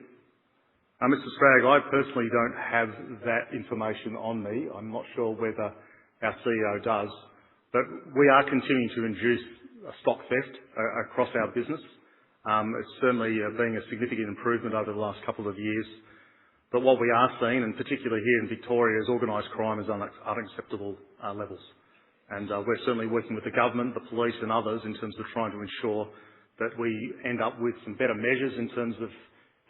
Mr. Spragg, I personally don't have that information on me. I'm not sure whether our CEO does, but we are continuing to induce stock theft across our business. It's certainly been a significant improvement over the last couple of years. But what we are seeing, and particularly here in Victoria, is organised crime is unacceptable levels. And we're certainly working with the government, the police and others in terms of trying to ensure that we end up with some better measures in terms of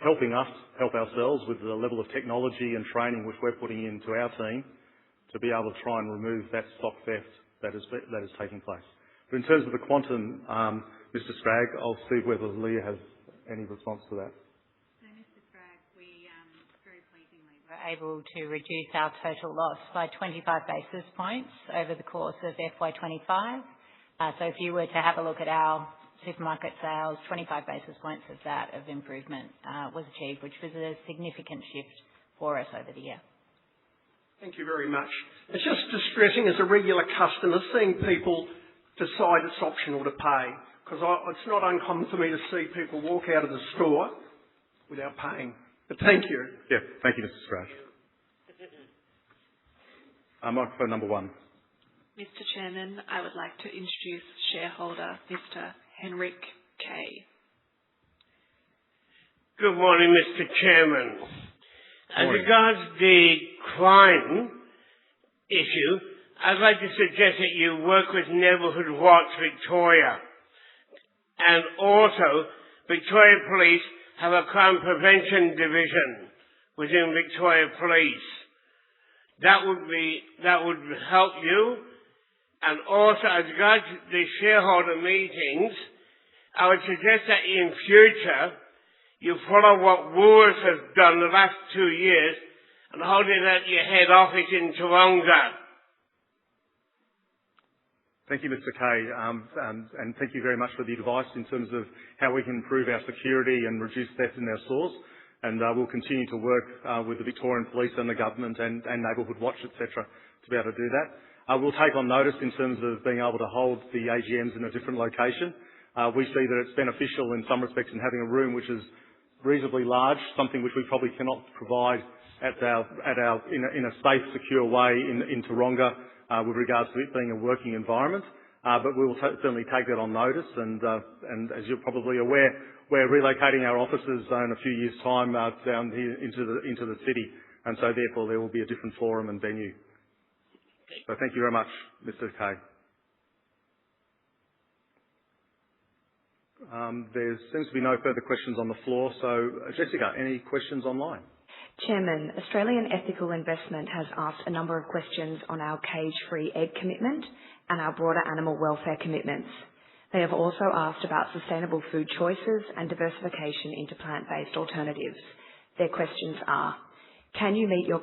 helping us help ourselves with the level of technology and training which we're putting into our team to be able to try and remove that stock theft that is taking place. But in terms of the quantum, Mr. Spragg, I'll see whether Leah has any response to that. So, Mr. Spragg, we very pleasingly were able to reduce our total loss by 25 basis points over the course of FY25. So if you were to have a look at our supermarket sales, 25 basis points of that of improvement was achieved, which was a significant shift for us over the year. Thank you very much. It's just distressing as a regular customer seeing people decide it's optional to pay, because it's not uncommon for me to see people walk out of the store without paying. But thank you. Yeah, thank you, Mr. Spragg. Microphone number 1. Mr. Chairman, I would like to introduce shareholder Mr. Henrik Kay. Good morning, Mr. Chairman. As regards the crime issue, I'd like to suggest that you work with Neighbourhood Watch Victoria. And also, Victoria Police have a crime prevention division within Victoria Police. That would help you And also, as regards the shareholder meetings, I would suggest that in future you follow what Woolworths has done the last 2 years and hold it at your head office in Taronga. Thank you, Mr. Kay, and thank you very much for the advice in terms of how we can improve our security and reduce theft in our stores. And we'll continue to work with the Victorian Police and the government and Neighbourhood Watch, etc., to be able to do that. We'll take on notice in terms of being able to hold the AGMs in a different location. We see that it's beneficial in some respects in having a room which is reasonably large, something which we probably cannot provide in a safe, secure way in Taronga with regards to it being a working environment. But we will certainly take that on notice, and as you're probably aware, we're relocating our offices in a few years' time down here into the city, and so therefore there will be a different forum and venue. So thank you very much, Mr. Kay. There seems to be no further questions on the floor, so Jessica, any questions online? Chairman, Australian Ethical Investment has asked a number of questions on our cage-free egg commitment and our broader animal welfare commitments. They have also asked about sustainable food choices and diversification into plant-based alternatives. Their questions are: Can you meet your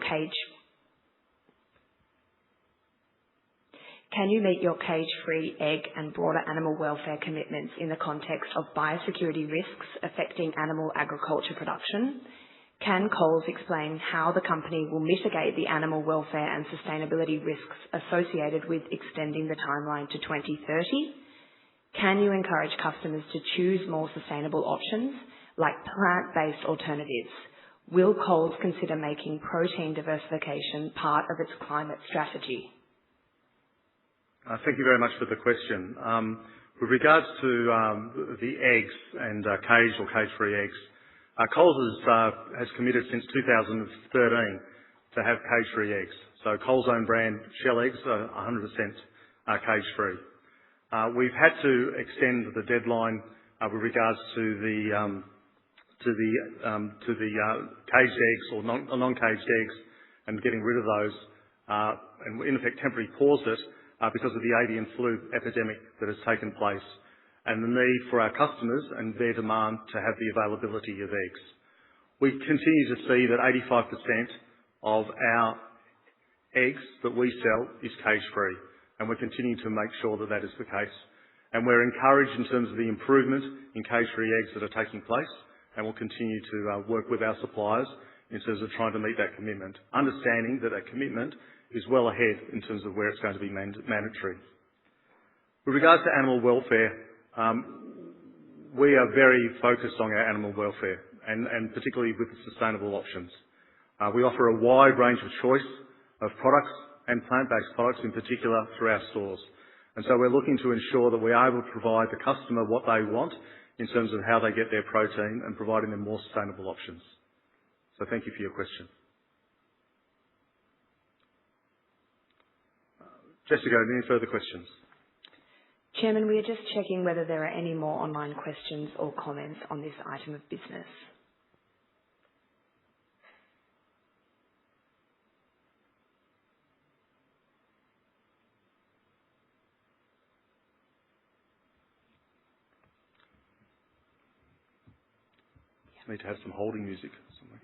cage-free egg and broader animal welfare commitments in the context of biosecurity risks affecting animal agriculture production? Can Coles explain how the company will mitigate the animal welfare and sustainability risks associated with extending the timeline to 2030? Can you encourage customers to choose more sustainable options like plant-based alternatives? Will Coles consider making protein diversification part of its climate strategy? Thank you very much for the question. With regards to the eggs and caged or cage-free eggs, Coles has committed since 2013 to have cage-free eggs. So Coles' own brand shell eggs are 100% cage-free. We've had to extend the deadline with regards to the caged eggs or non-caged eggs and getting rid of those, and in effect temporarily paused it because of the avian flu epidemic that has taken place and the need for our customers and their demand to have the availability of eggs. We continue to see that 85% of our eggs that we sell is cage-free, and we're continuing to make sure that that is the case. And we're encouraged in terms of the improvement in cage-free eggs that are taking place, and we'll continue to work with our suppliers in terms of trying to meet that commitment, understanding that that commitment is well ahead in terms of where it's going to be mandatory. With regards to animal welfare, we are very focused on our animal welfare and particularly with the sustainable options. We offer a wide range of choice of products and plant-based products in particular through our stores. And so we're looking to ensure that we're able to provide the customer what they want in terms of how they get their protein and providing them more sustainable options. So thank you for your question. Jessica, any further questions? Chairman, we are just checking whether there are any more online questions or comments on this item of business. Need to have some holding music somewhere.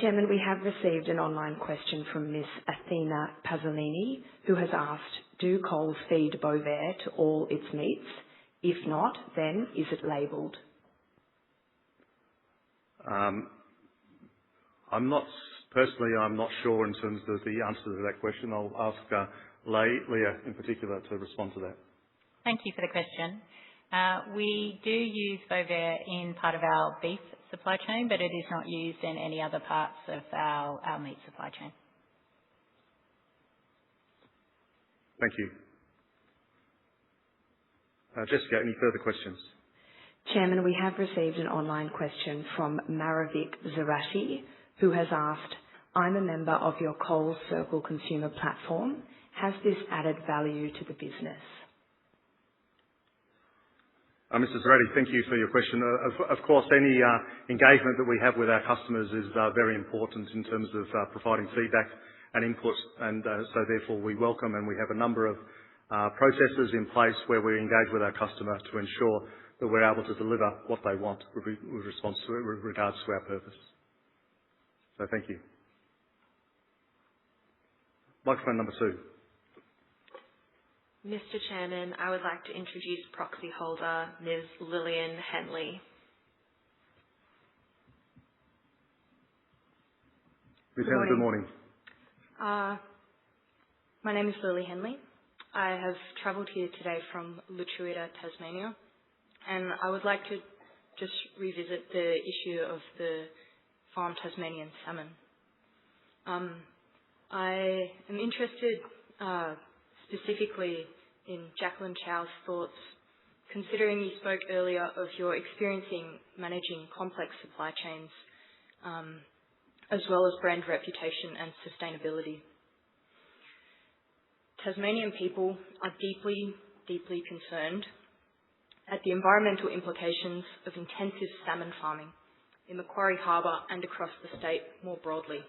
Chairman, we have received an online question from Ms. Athena Pasolini, who has asked, do Coles feed Bovaer to all its meats? If not, then is it labelled? I'm not sure in terms of the answer to that question. I'll ask Leah in particular to respond to that. Thank you for the question. We do use Bovaer in part of our beef supply chain, but it is not used in any other parts of our meat supply chain. Thank you. Jessica, any further questions? Chairman, we have received an online question from Maravik Zarati, who has asked, I'm a member of your Coles Circle consumer platform. Has this added value to the business? Mr. Zarati, thank you for your question. Of course, any engagement that we have with our customers is very important in terms of providing feedback and input, and so therefore we welcome and we have a number of processes in place where we engage with our customer to ensure that we're able to deliver what they want with regards to our purpose. So thank you. Microphone number 2. Mr. Chairman, I would like to introduce proxy holder Ms. Lillian Henley. Ms. Henley, good morning. My name is Lily Henley. I have travelled here today from Lutruwita, Tasmania, and I would like to just revisit the issue of the farmed Tasmanian salmon. I am interested specifically in Jacqueline Chow's thoughts, considering you spoke earlier of your experience in managing complex supply chains, as well as brand reputation and sustainability. Tasmanian people are deeply, deeply concerned at the environmental implications of intensive salmon farming in Macquarie Harbour and across the state more broadly.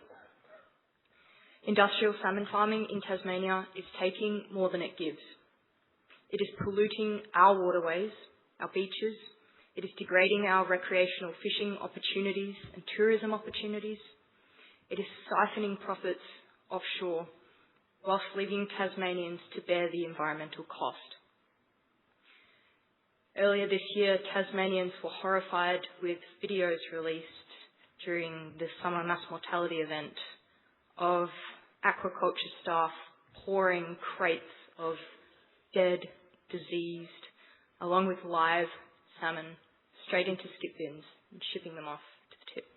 Industrial salmon farming in Tasmania is taking more than it gives. It is polluting our waterways, our beaches. It is degrading our recreational fishing opportunities and tourism opportunities. It is siphoning profits offshore whilst leaving Tasmanians to bear the environmental cost. Earlier this year, Tasmanians were horrified with videos released during the summer mass mortality event of aquaculture staff pouring crates of dead, diseased, along with live salmon, straight into skip bins and shipping them off to the tip.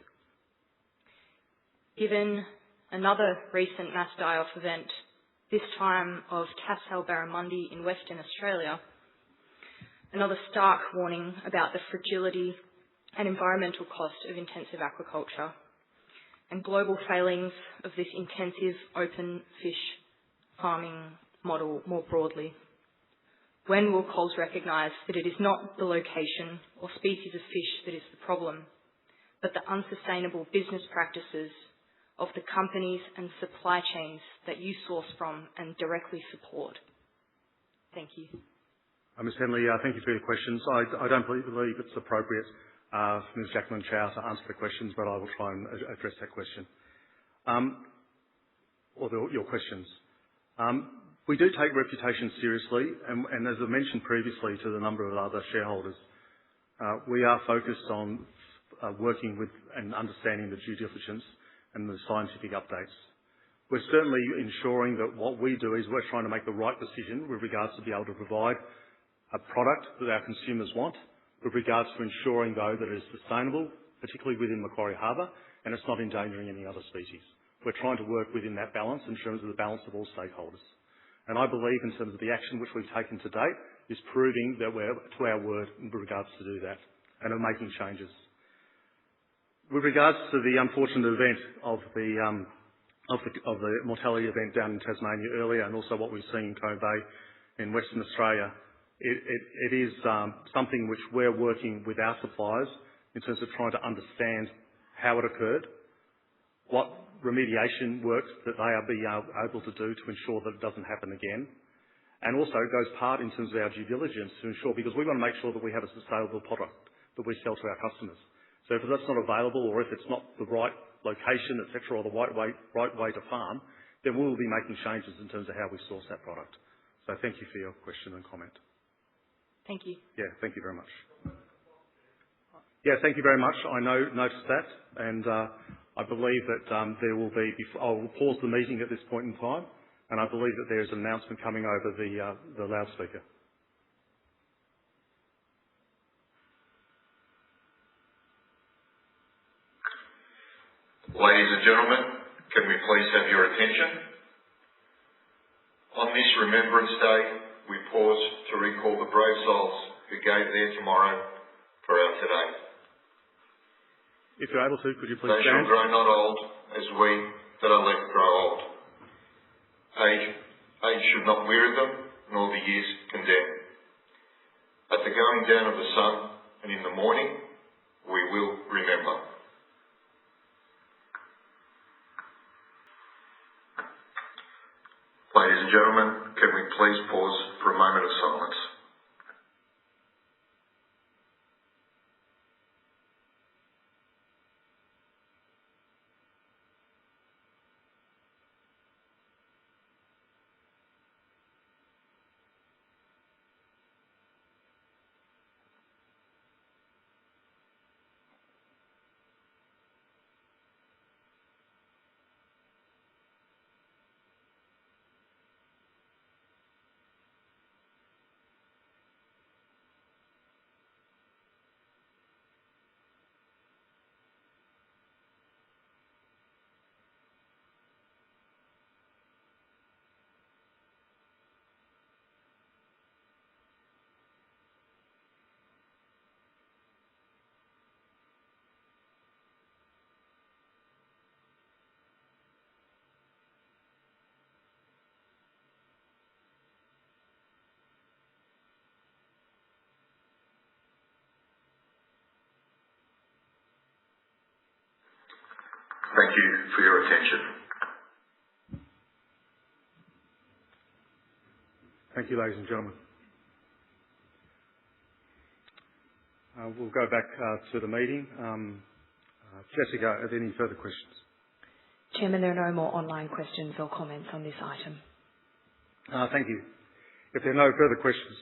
Given another recent mass die-off event, this time of Tassal Barramundi in Western Australia, another stark warning about the fragility and environmental cost of intensive aquaculture and global failings of this intensive open fish farming model more broadly. When will Coles recognise that it is not the location or species of fish that is the problem, but the unsustainable business practices of the companies and supply chains that you source from and directly support? Thank you. Ms. Henley, thank you for your questions. I don't believe it's appropriate for Ms. Jacqueline Chow to answer the questions, but I will try and address that question. Or your questions. We do take reputation seriously, and as I mentioned previously to the number of other shareholders, we are focused on working with and understanding the due diligence and the scientific updates. We're certainly ensuring that what we do is we're trying to make the right decision with regards to be able to provide a product that our consumers want, with regards to ensuring, though, that it is sustainable, particularly within Macquarie Harbour, and it's not endangering any other species. We're trying to work within that balance in terms of the balance of all stakeholders. And I believe in terms of the action which we've taken to date is proving that we're to our word in regards to do that and are making changes. With regards to the unfortunate event of the mortality event down in Tasmania earlier, and also what we've seen in Cone Bay in Western Australia, it is something which we're working with our suppliers in terms of trying to understand how it occurred, what remediation works that they are being able to do to ensure that it doesn't happen again, and also it goes part in terms of our due diligence to ensure, because we want to make sure that we have a sustainable product that we sell to our customers. So if that's not available, or if it's not the right location, etc., or the right way to farm, then we will be making changes in terms of how we source that product. So thank you for your question and comment. Thank you. Yeah, thank you very much. Yeah, thank you very much. I noticed that, and I believe that there will be. I will pause the meeting at this point in time, and I believe that there is an announcement coming over the loudspeaker. Ladies and gentlemen, can we please have your attention? On this Remembrance Day, we pause to recall the brave souls who gave their tomorrow for our today. If you're able to, could you please stand? They shall grow not old as we that are left grow old. Age should not weary them, nor the years condemn. At the going down of the sun and in the morning, we will remember. Ladies and gentlemen, can we we please pause for a moment of silence? Thank you for your attention. Thank you, ladies and gentlemen. We'll go back to the meeting. Jessica, are there any further questions? Chairman, there are no more online questions or comments on this item. Thank you. If there are no further questions,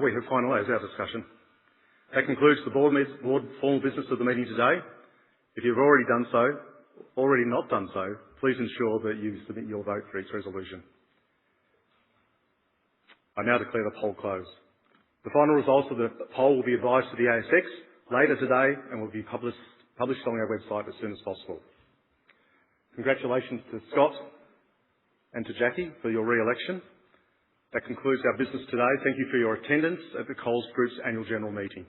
we have finalised our discussion. That concludes the board formal business of the meeting today. If you've already not done so, please ensure that you submit your vote for each resolution. I now declare the poll closed. The final results of the poll will be advised to the ASX later today and will be published on our website as soon as possible. Congratulations to Scott and to Jackie for your re-election. That concludes our business today. Thank you for your attendance at the Coles Group's annual general meeting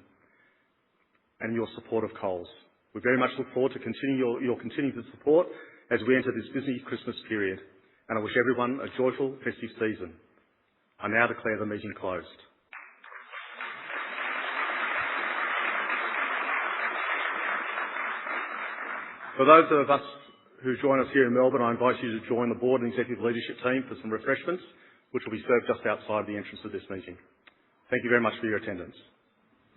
and your support of Coles. We very much look forward to your continued support as we enter this busy Christmas period, and I wish everyone a joyful festive season. I now declare the meeting closed. For those of us who join us here in Melbourne, I invite you to join the board and executive leadership team for some refreshments, which will be served just outside the entrance of this meeting. Thank you very much for your attendance.